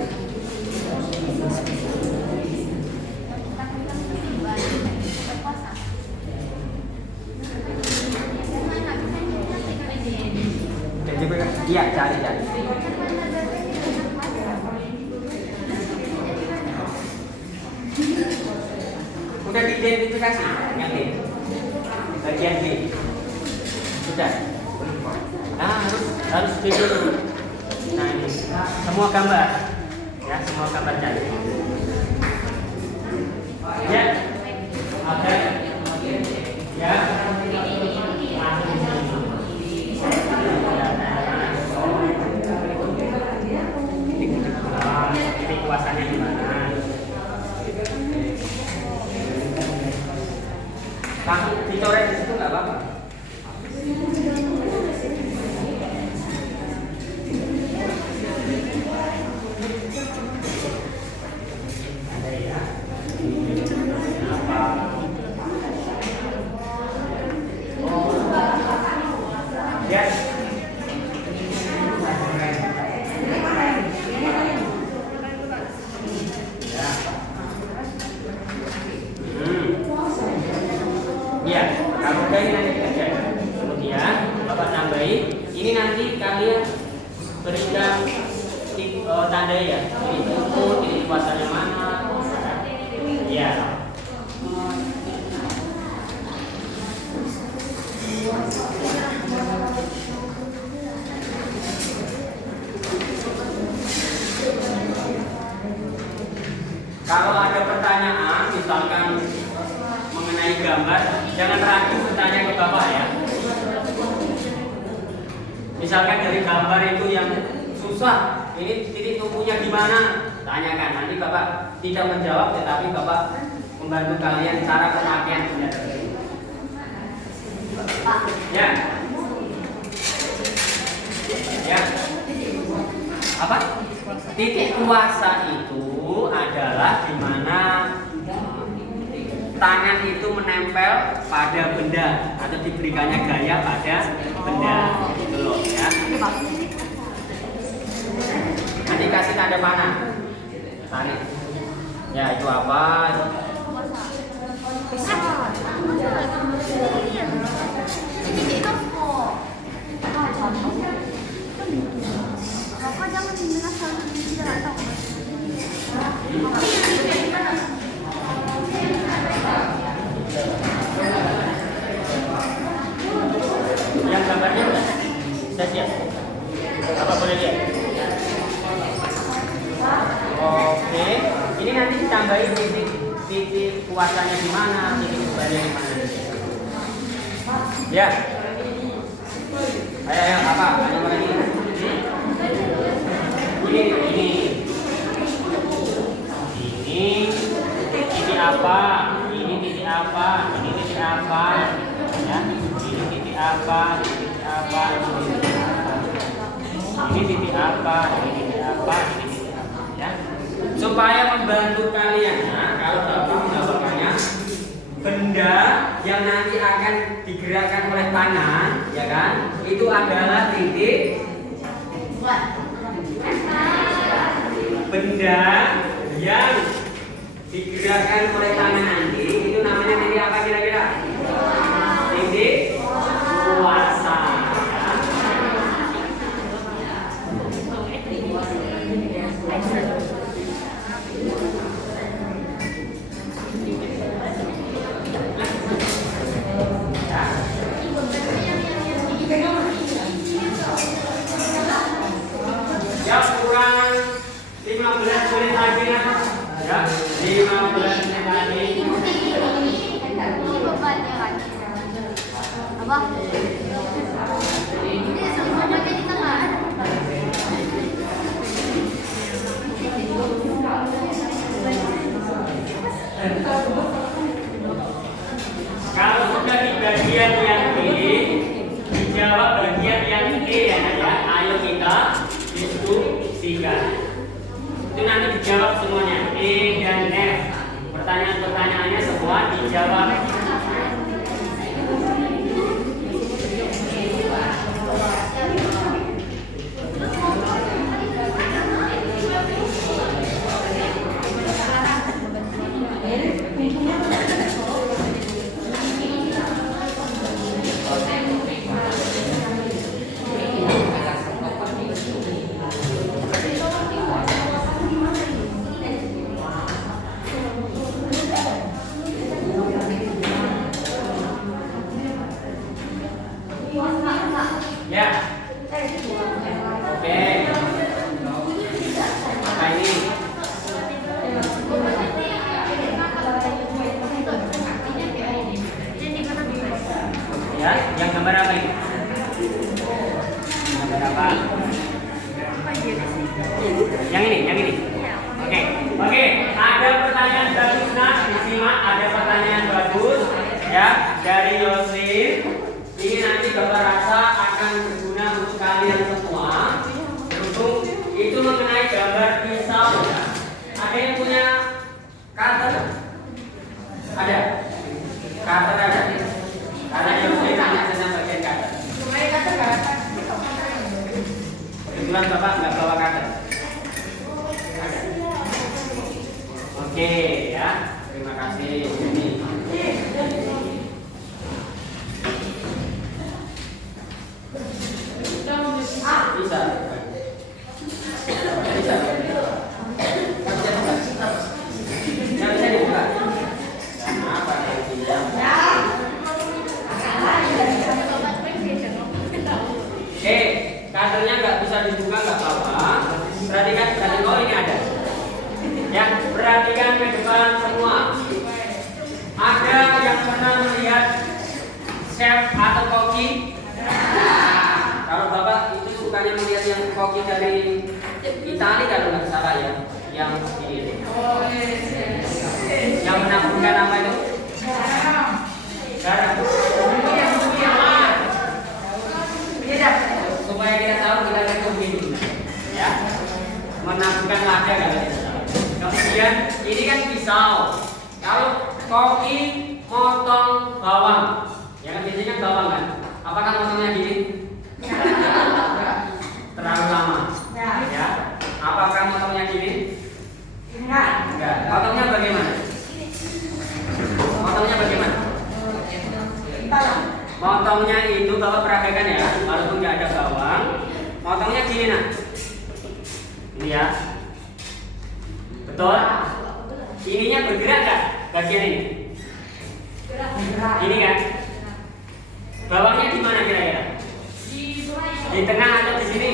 Identifikasi. Iya, cari. Sudah diidentifikasi yang D, bagian B sudah. Nah, harus D dulu. Nah, ini semua gambar ya, semua gambar cari ya, oke ya. Titik kuasanya di mana? Langsung dicoret di situ nggak apa-apa. Ada ya. Apa? Iya, kalau udah ini nanti dikerjakan. Kemudian Bapak tambahin, ini nanti kalian berikan tanda ya, ini tutup, ini kuasanya mana. Iya. Kalau ada pertanyaan, misalkan mengenai gambar, jangan ragu bertanya ke Bapak ya. Misalkan dari gambar itu yang susah, ini titik tumpunya gimana? Tanyakan, nanti Bapak tidak menjawab, tetapi Bapak membantu kalian cara pemakaian benda tersebut. Ya. Ya. Apa? Titik kuasa itu adalah di mana tangan itu menempel pada benda atau diberikannya gaya pada benda, gitu loh ya. Nanti kasih tanda panah, tarik. Ya itu apa? Bapak jangan mendengar salah tidak tahu. Yang gambarnya sudah siap. Apa boleh lihat? Oke, ini nanti ditambahin titik kuasanya di mana, titik sebenarnya di mana. Ya. Ayo, apa? Ada apa lagi? Ini titik apa? Ini titik apa? Ini titik apa? Ya, ini titik apa? Ini titik apa? Ini titik apa? Ini titik apa? Ini titik apa? Ya, supaya membantu kalian. Nah, kalau Bapak mendapatkannya benda yang nanti akan digerakkan oleh tangan, ya kan? Itu adalah titik. Benda yang digerakkan oleh tangan nanti itu namanya titik apa kira-kira? Titik kuasa. Ya kurang 15 menit lagi lah. Ya, 15 menit lagi. Ini bapaknya kan. Apa? Ini semuanya di tengah. Kalau sudah di bagian yang B, dijawab bagian yang E ya, ya. Ayo kita diskusikan. Itu nanti dijawab semuanya E dan F. Pertanyaan-pertanyaannya semua dijawab. Ya. Oke. Apa ini? Ya, yang gambar apa ini? Gambar apa? Yang ini. Oke. Oke, ada pertanyaan bagus Nak, disimak ada pertanyaan bagus ya dari Yosin. Ini nanti Bapak rasa akan berguna untuk kalian semua. Untuk itu mengenai gambar pisau. Ya. Ada yang punya cutter? Ada? Cutter ada? Karena Yosin tanya tentang bagian cutter. Kemarin kata nggak ada. Kebetulan Bapak nggak bawa cutter. Ada. Oke ya, terima kasih. Ini. bisa dibuka nggak apa-apa. Perhatikan, oh ini ada. Ya, perhatikan ke depan semua. Ada yang pernah melihat chef atau koki? Kalau Bapak itu sukanya melihat yang koki dari Italia kalau nggak salah ya, yang ini. Yang menakutkan apa itu? Garam. Supaya kita tahu kita koki dulu, ya. Menakutkan lada kalau tidak salah. Kemudian ini kan pisau. Kalau koki motong bawang, ya kan biasanya kan bawang kan? Apakah motongnya gini? Terlalu lama. Ya. Apakah motongnya gini? Enggak. Motongnya bagaimana? Motongnya bagaimana? Motongnya itu Bapak perhatikan ya, walaupun nggak ada bawang, motongnya gini nah. Ini ya. Betul? Ininya bergerak nggak bagian ini? Ini kan? Bawangnya di mana kira-kira? Di tengah atau di sini?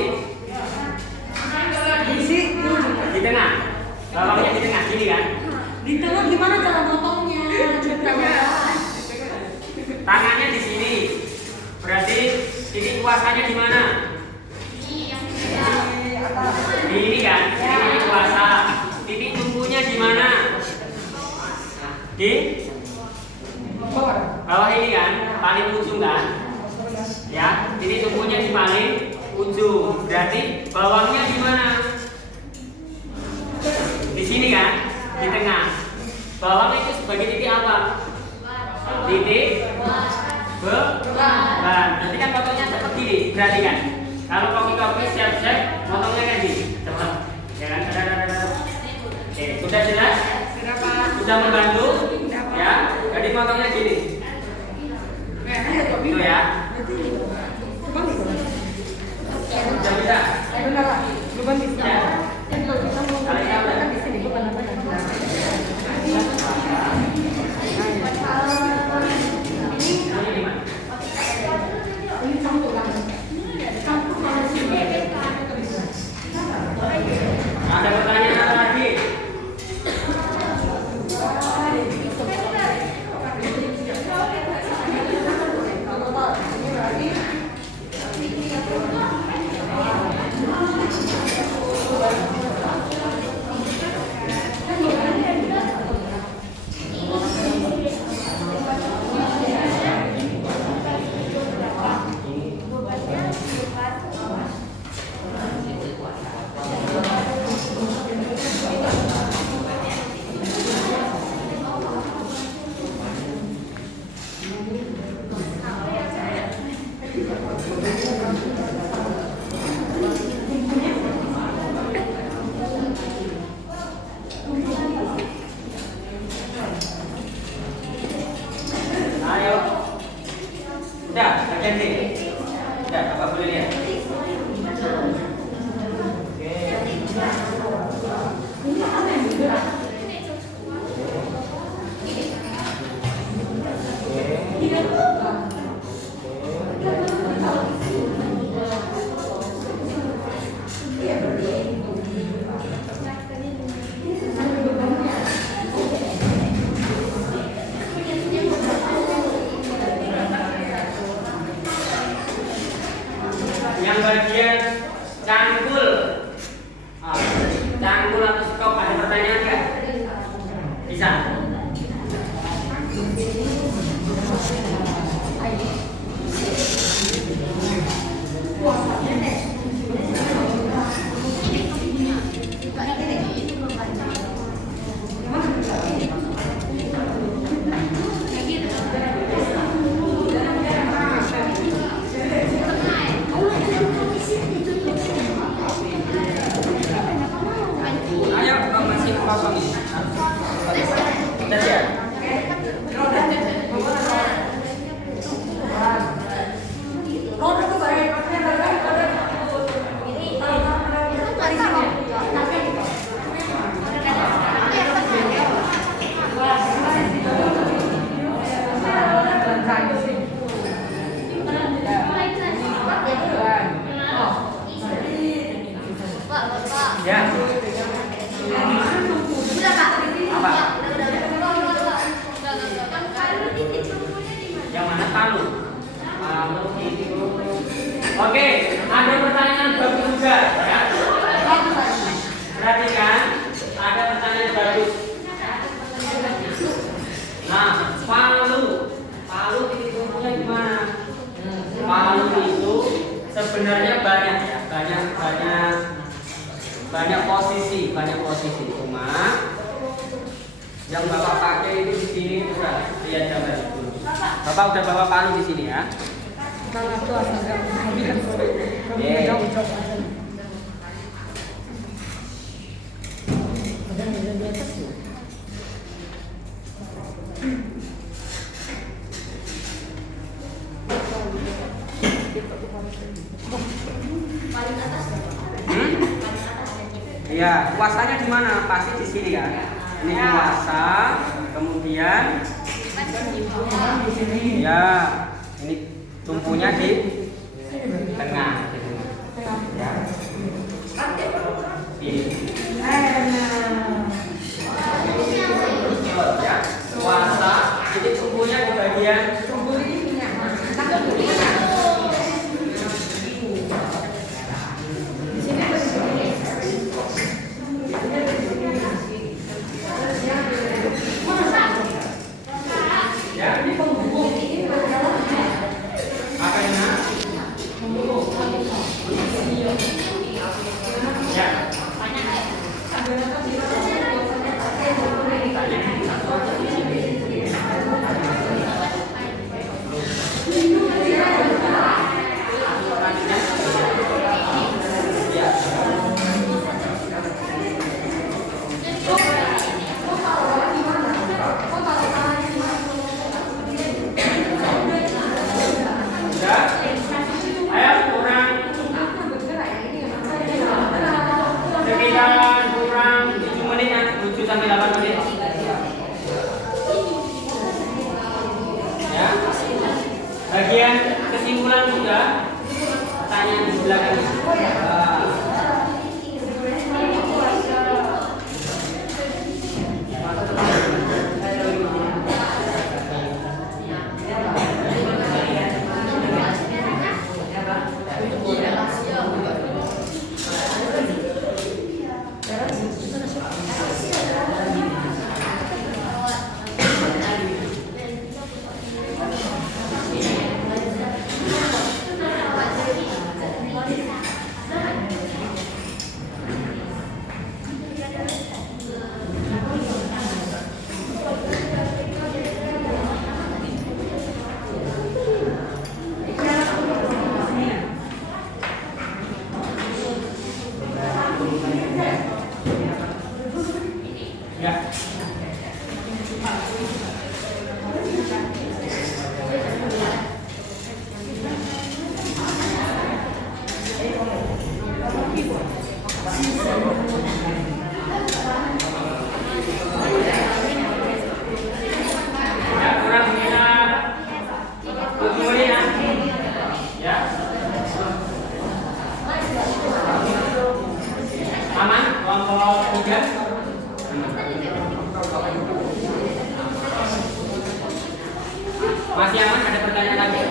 Di tengah. Bawangnya di tengah, sini kan? Di tengah gimana cara motongnya? Tangannya di sini. Berarti titik kuasanya di mana? Di ini kan? Ini kuasa. Titik tumpunya di mana? Di bawah ini kan? Paling ujung kan? Ya, titik tumpunya di paling ujung. Berarti bawangnya di mana? Di sini kan? Di tengah. Bawang itu sebagai titik apa? Titik beban. Nanti kan potongnya seperti ini. Berarti kan? Kalau koki siap-siap, potongnya kan gini. Cepat. Ya kan? Oke, sudah jelas? Sudah membantu? Ya. Jadi potongnya gini. Itu ya. Sudah bisa? Ya. Ada pertanyaan apa lagi? Ayo. Udah, ganti. Udah, Bapak boleh lihat. Yang bagian cangkul, cangkul atau stop, ada pertanyaan nggak? Bisa? sebenarnya banyak ya, banyak posisi. Cuma yang Bapak pakai itu di sini udah lihat gambar itu. Bapak udah bawa palu di sini ya. Iya, kuasanya di mana? Pasti di sini ya. Ini kuasa, kemudian ya, ini tumpunya di tengah. Ya. Ya, kuasa, jadi tumpunya di bagian bagian kesimpulan sudah, pertanyaan di belakang. Masih aman? Ada pertanyaan lagi?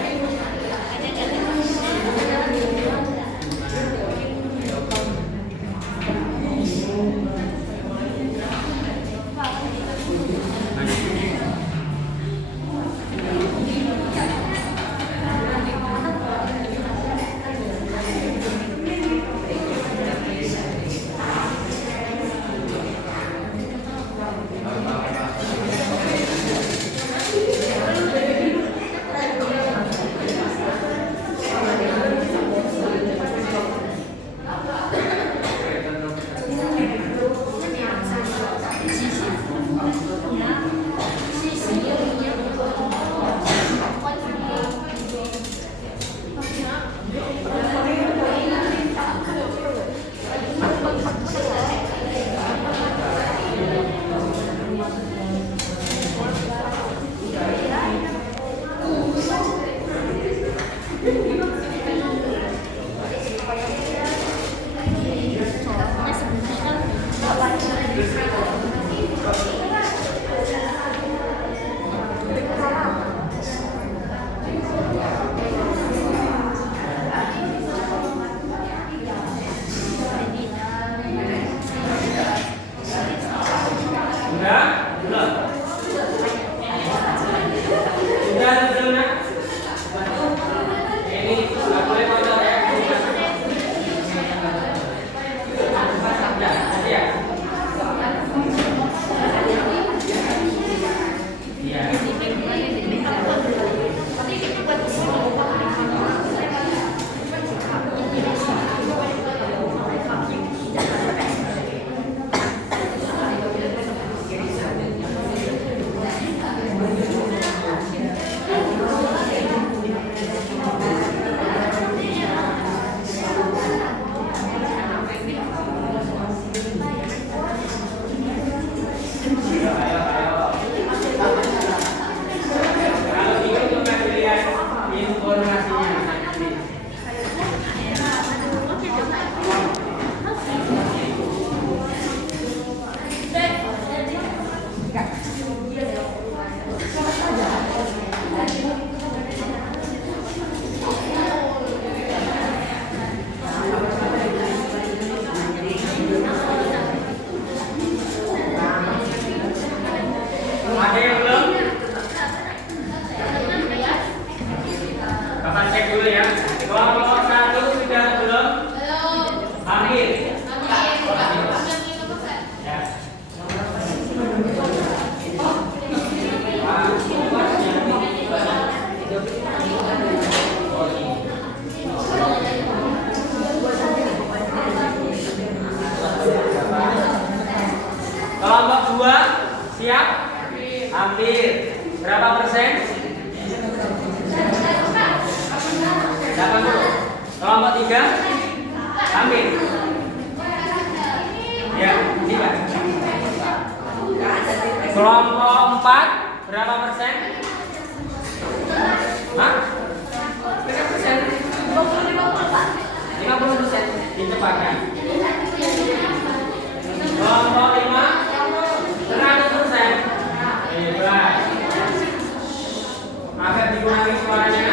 Agak dikurangi suaranya.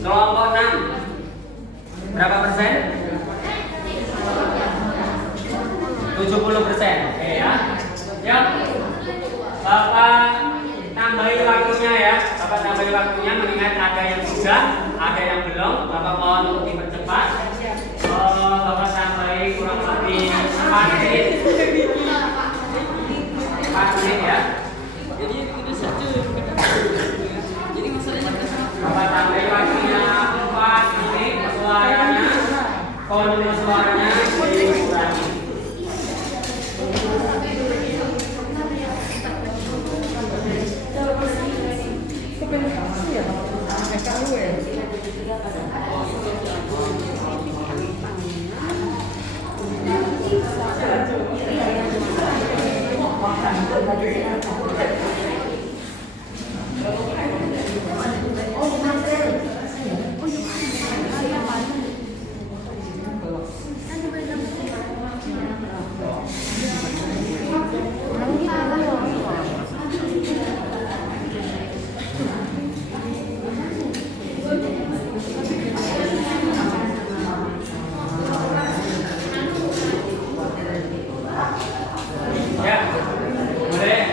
Kelompok 6 berapa persen? 70%. Oke ya. Yuk. Bapak tambahi waktunya ya. Bapak tambahi waktunya mengingat ada yang sudah, ada yang belum. Bapak mohon untuk dipercepat. Bapak tambahi kurang lebih 4 menit. 4 menit ya. Jadi itu saja. Jadi masalahnya Bapak tambahi waktunya 4 menit. Suaranya, volume suaranya dikurangi. Ya, boleh.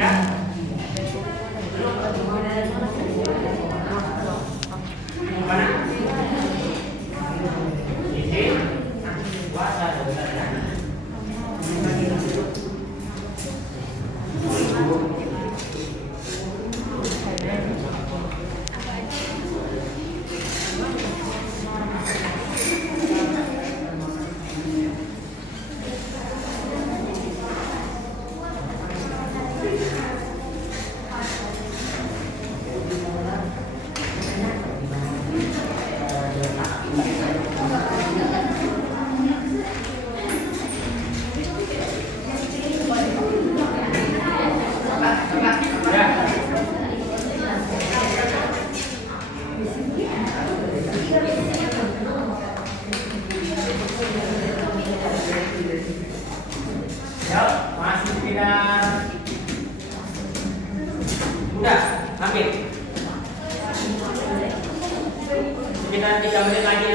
Ya. Mana? Ini. Puasa Ya, masih sekitar. Udah, hampir. Sekitar 3 menit lagi.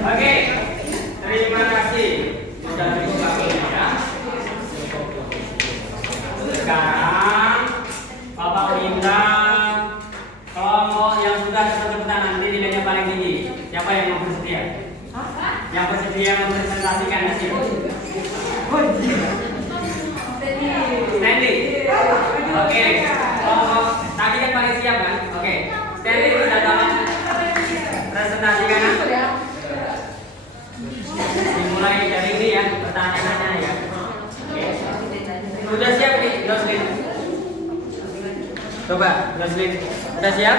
Oke, terima kasih sudah cukup waktunya ya. Sekarang Bapak minta kelompok yang sudah cepet-cepetan nanti nilainya paling tinggi. Siapa yang mau bersedia? Yang bersedia mempresentasikan hasil? Stanley. Oke, kelompok tadi kan paling siap kan? Oke, Stanley sudah tolong presentasikan. Dimulai dari ini ya, pertanyaannya ya. Oke. Udah siap nih, Jocelyn. Coba, Jocelyn. Udah siap?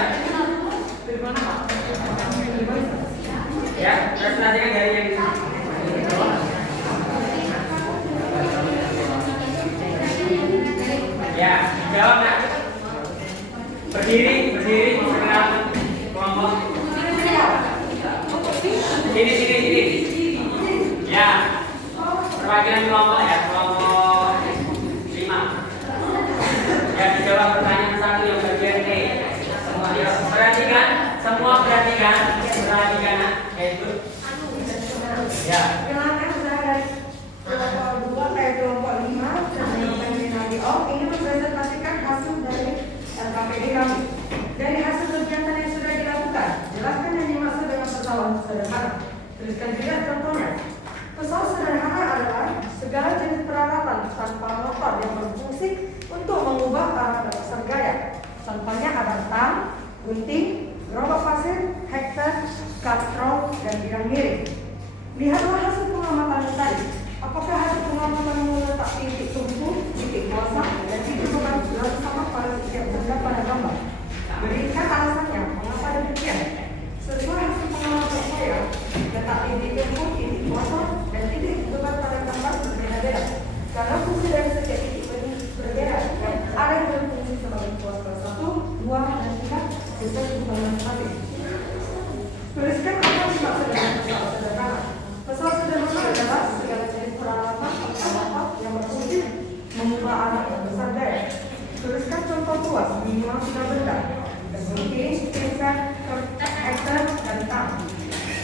Ya, presentasikan dari yang ini. Ya, jawab nak. Berdiri, segera kelompok. Sini. Ya, perwakilan kelompok ya, kelompok 5. Ya, dijawab pertanyaan satu yang Tuliskan juga contohnya. Pesawat sederhana adalah segala jenis peralatan tanpa motor yang berfungsi untuk mengubah arah dan besar gaya. Contohnya ada tang, gunting, gerobak pasir, hektar, katrol, dan bidang miring. Lihatlah hasil pengamatan tadi. Apakah hasil pengamatan meletak titik tumpu, titik kuasa, dan titik beban sama pada setiap benda pada gambar? Berikan alasannya mengapa demikian. Sesuai hasil pengamatan saya, letak titik tumpu, titik kuasa, dan titik beban pada gambar berbeda-beda. Karena fungsi dari setiap titik berbeda, ada yang berfungsi sebagai kuasa 1, 2, dan 3 sesuai kebutuhan masing. Tuliskan apa yang dimaksud dengan pesawat sederhana. Pesawat sederhana adalah segala jenis peralatan atau motor yang berfungsi mengubah arah dan besar gaya. Tuliskan contoh tuas minimal 3 benda. Gunting, pinset, hektar, dan tang.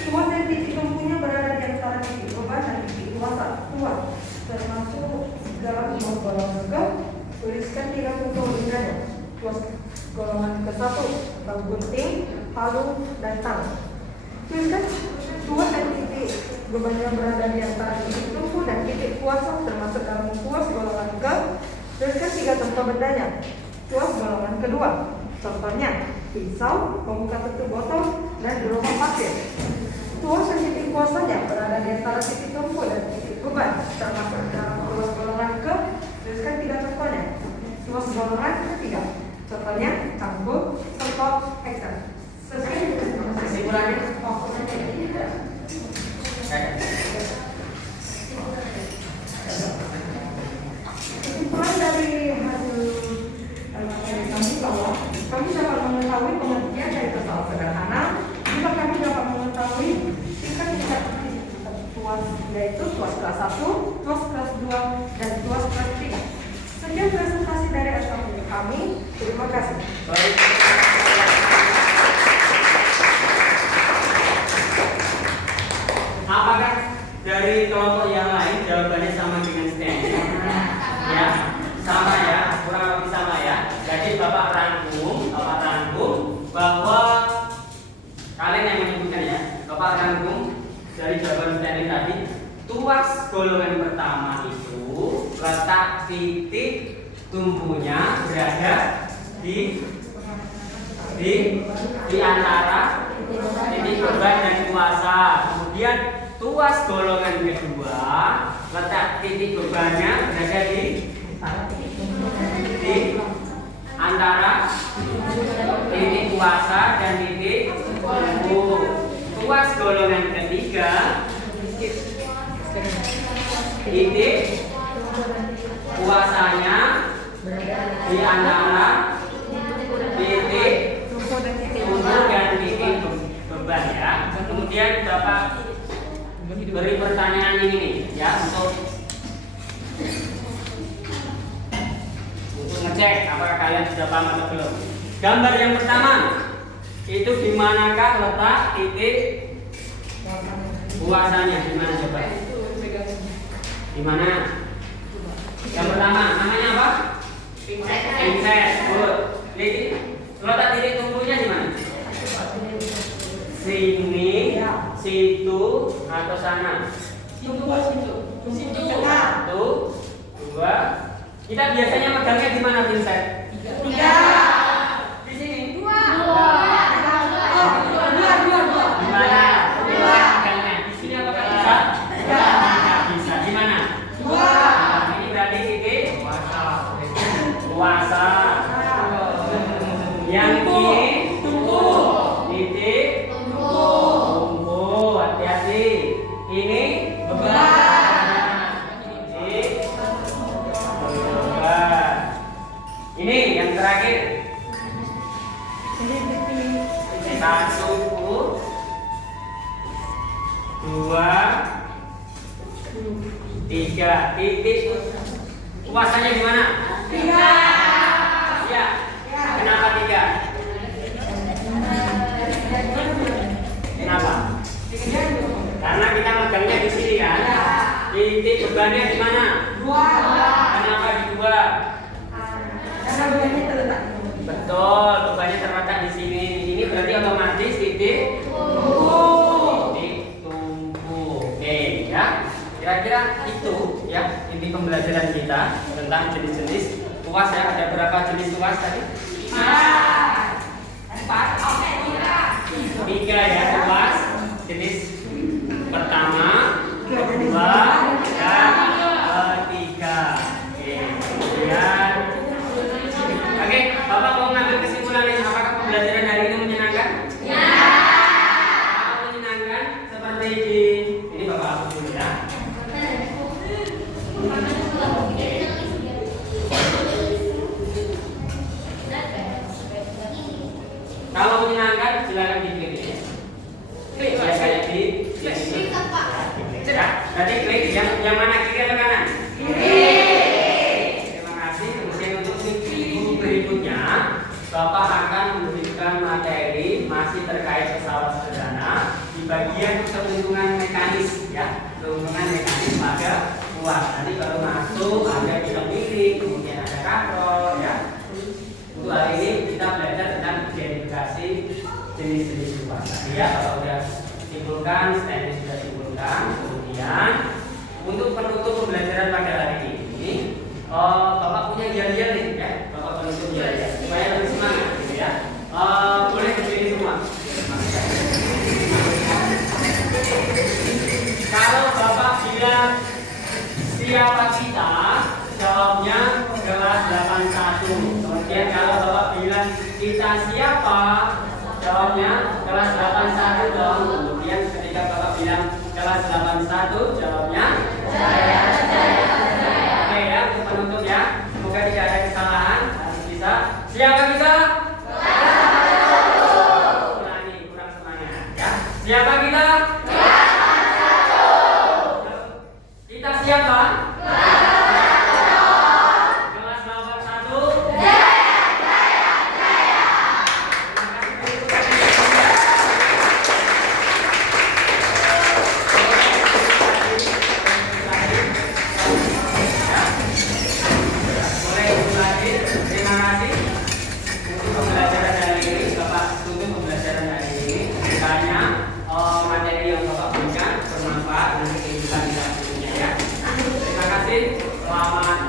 Tuas dan titik tumpunya berada di antara titik beban dan titik kuasa. Tuas termasuk segala golongan gegap. Tuliskan 3 contoh bendanya. Tuas golongan ke-1 atau gunting, palu, dan tang. Tuliskan tuas dan titik beban yang berada di antara titik tumpu dan titik kuasa termasuk dalam tuas golongan ke. Tuliskan 3 contoh bendanya. Tuas golongan kedua. Contohnya pisau, pembuka tutup botol, dan gerobak pasir. Tuas dan titik kuasanya berada di antara titik tumpu dan titik beban termasuk dalam tuas golongan ke. Tuliskan 3 contohnya. Tuas golongan ketiga. Contohnya cangkul, semprot, hektar. Sesuai dengan Kesimpulannya. Kesimpulan dari hasil kami bahwa kami dapat mengetahui pengertian dari pesawat sederhana, juga kami dapat mengetahui tingkat tuas, yaitu tuas kelas 1, tuas kelas 2, dan tuas kelas 3. Sekian presentasi dari SKP kami. Terima kasih. Baik. Apakah dari kelompok yang lain jawabannya sama dengan Stan? Ya, sama ya, kurang lebih sama ya. Jadi Bapak rangkum bahwa kalian yang menyebutkan ya, Bapak rangkum dari jawaban Stanley tadi. Tuas golongan pertama itu letak titik tumpunya berada di antara titik beban dan kuasa. Kemudian tuas golongan kedua letak titik bebannya berada di antara titik kuasa dan titik tumpu. Tuas golongan ketiga titik kuasanya di antara titik tumpu dan titik beban ya. Kemudian Bapak beri pertanyaan ini nih ya untuk ngecek apakah kalian sudah paham atau belum. Gambar yang pertama itu di manakah letak titik kuasanya? Di mana coba? Di mana? Yang pertama namanya apa? Pinset. Good. Letak titik tumpunya di mana? Sini, situ, atau sana? Situ. 1, 2. Kita biasanya megangnya di mana, Vincent? 3. Di sini? 2. Di mana? Megangnya. Di sini apakah bisa? Tidak bisa. Di mana? 2. Ini berarti titik kuasa. Yang ini titik tumpu. Hati-hati. Ini beban. Titik beban. Ini yang terakhir. 1, 2, 3. Titik kuasanya di mana? 3. Ya. Kenapa 3? Kenapa? Karena kita megangnya di sini kan. Titik bebannya di mana? 2. Kenapa di 2? Karena bebannya terletak. Betul, bebannya terletak di sini. Ini berarti otomatis titik tumpu. mengikuti pembelajaran kita tentang jenis-jenis tuas ya. Ada berapa jenis tuas tadi? 3 ya tuas. Jenis pertama, kedua, dan ketiga. Kemudian, oke, Bapak mau ngambil kesimpulan nih. Apakah pembelajaran hari ini menyenangkan? Ya. Kalau menyenangkan, seperti ini Bapak hapus dulu ya. Kalau menyenangkan, silakan diklik ya. Klik ya kayak di sini. Ya, berarti klik yang mana, kiri atau kanan? Kiri. Terima kasih. Kemudian untuk minggu berikutnya, Bapak akan memberikan materi masih terkait pesawat sederhana di bagian keuntungan mekanis ya, keuntungan mekanis pada tuas. Nanti baru masuk ada bilang miring, kemudian ada kaprol ya. Untuk hari ini kita belajar tentang identifikasi jenis-jenis tuas. Tadi ya, kalau sudah simpulkan, stepnya sudah simpulkan. Kemudian untuk penutup pembelajaran pada hari ini, Bapak punya yel-yel nih ya, Bapak penutup yel-yel supaya lebih semangat gitu ya. Boleh berdiri semua. Kalau Bapak bilang siapa kita, jawabnya kelas 81. Kemudian kalau Bapak bilang kita siapa, jawabnya kelas 81 dong. Kemudian ketika Bapak bilang kelas 81, jawabnya saya. Oke ya, untuk penutup ya. Semoga tidak ada kesalahan. Harus bisa. Siapa kita? Ulangi, kurang semangat ya. Siapa kita? Kita siapa? Kelas 81. Terima kasih untuk pembelajaran hari ini. Bapak tutup pembelajaran hari ini. Kiranya materi yang Bapak berikan bermanfaat untuk kehidupan kita selanjutnya ya. Terima kasih. Selamat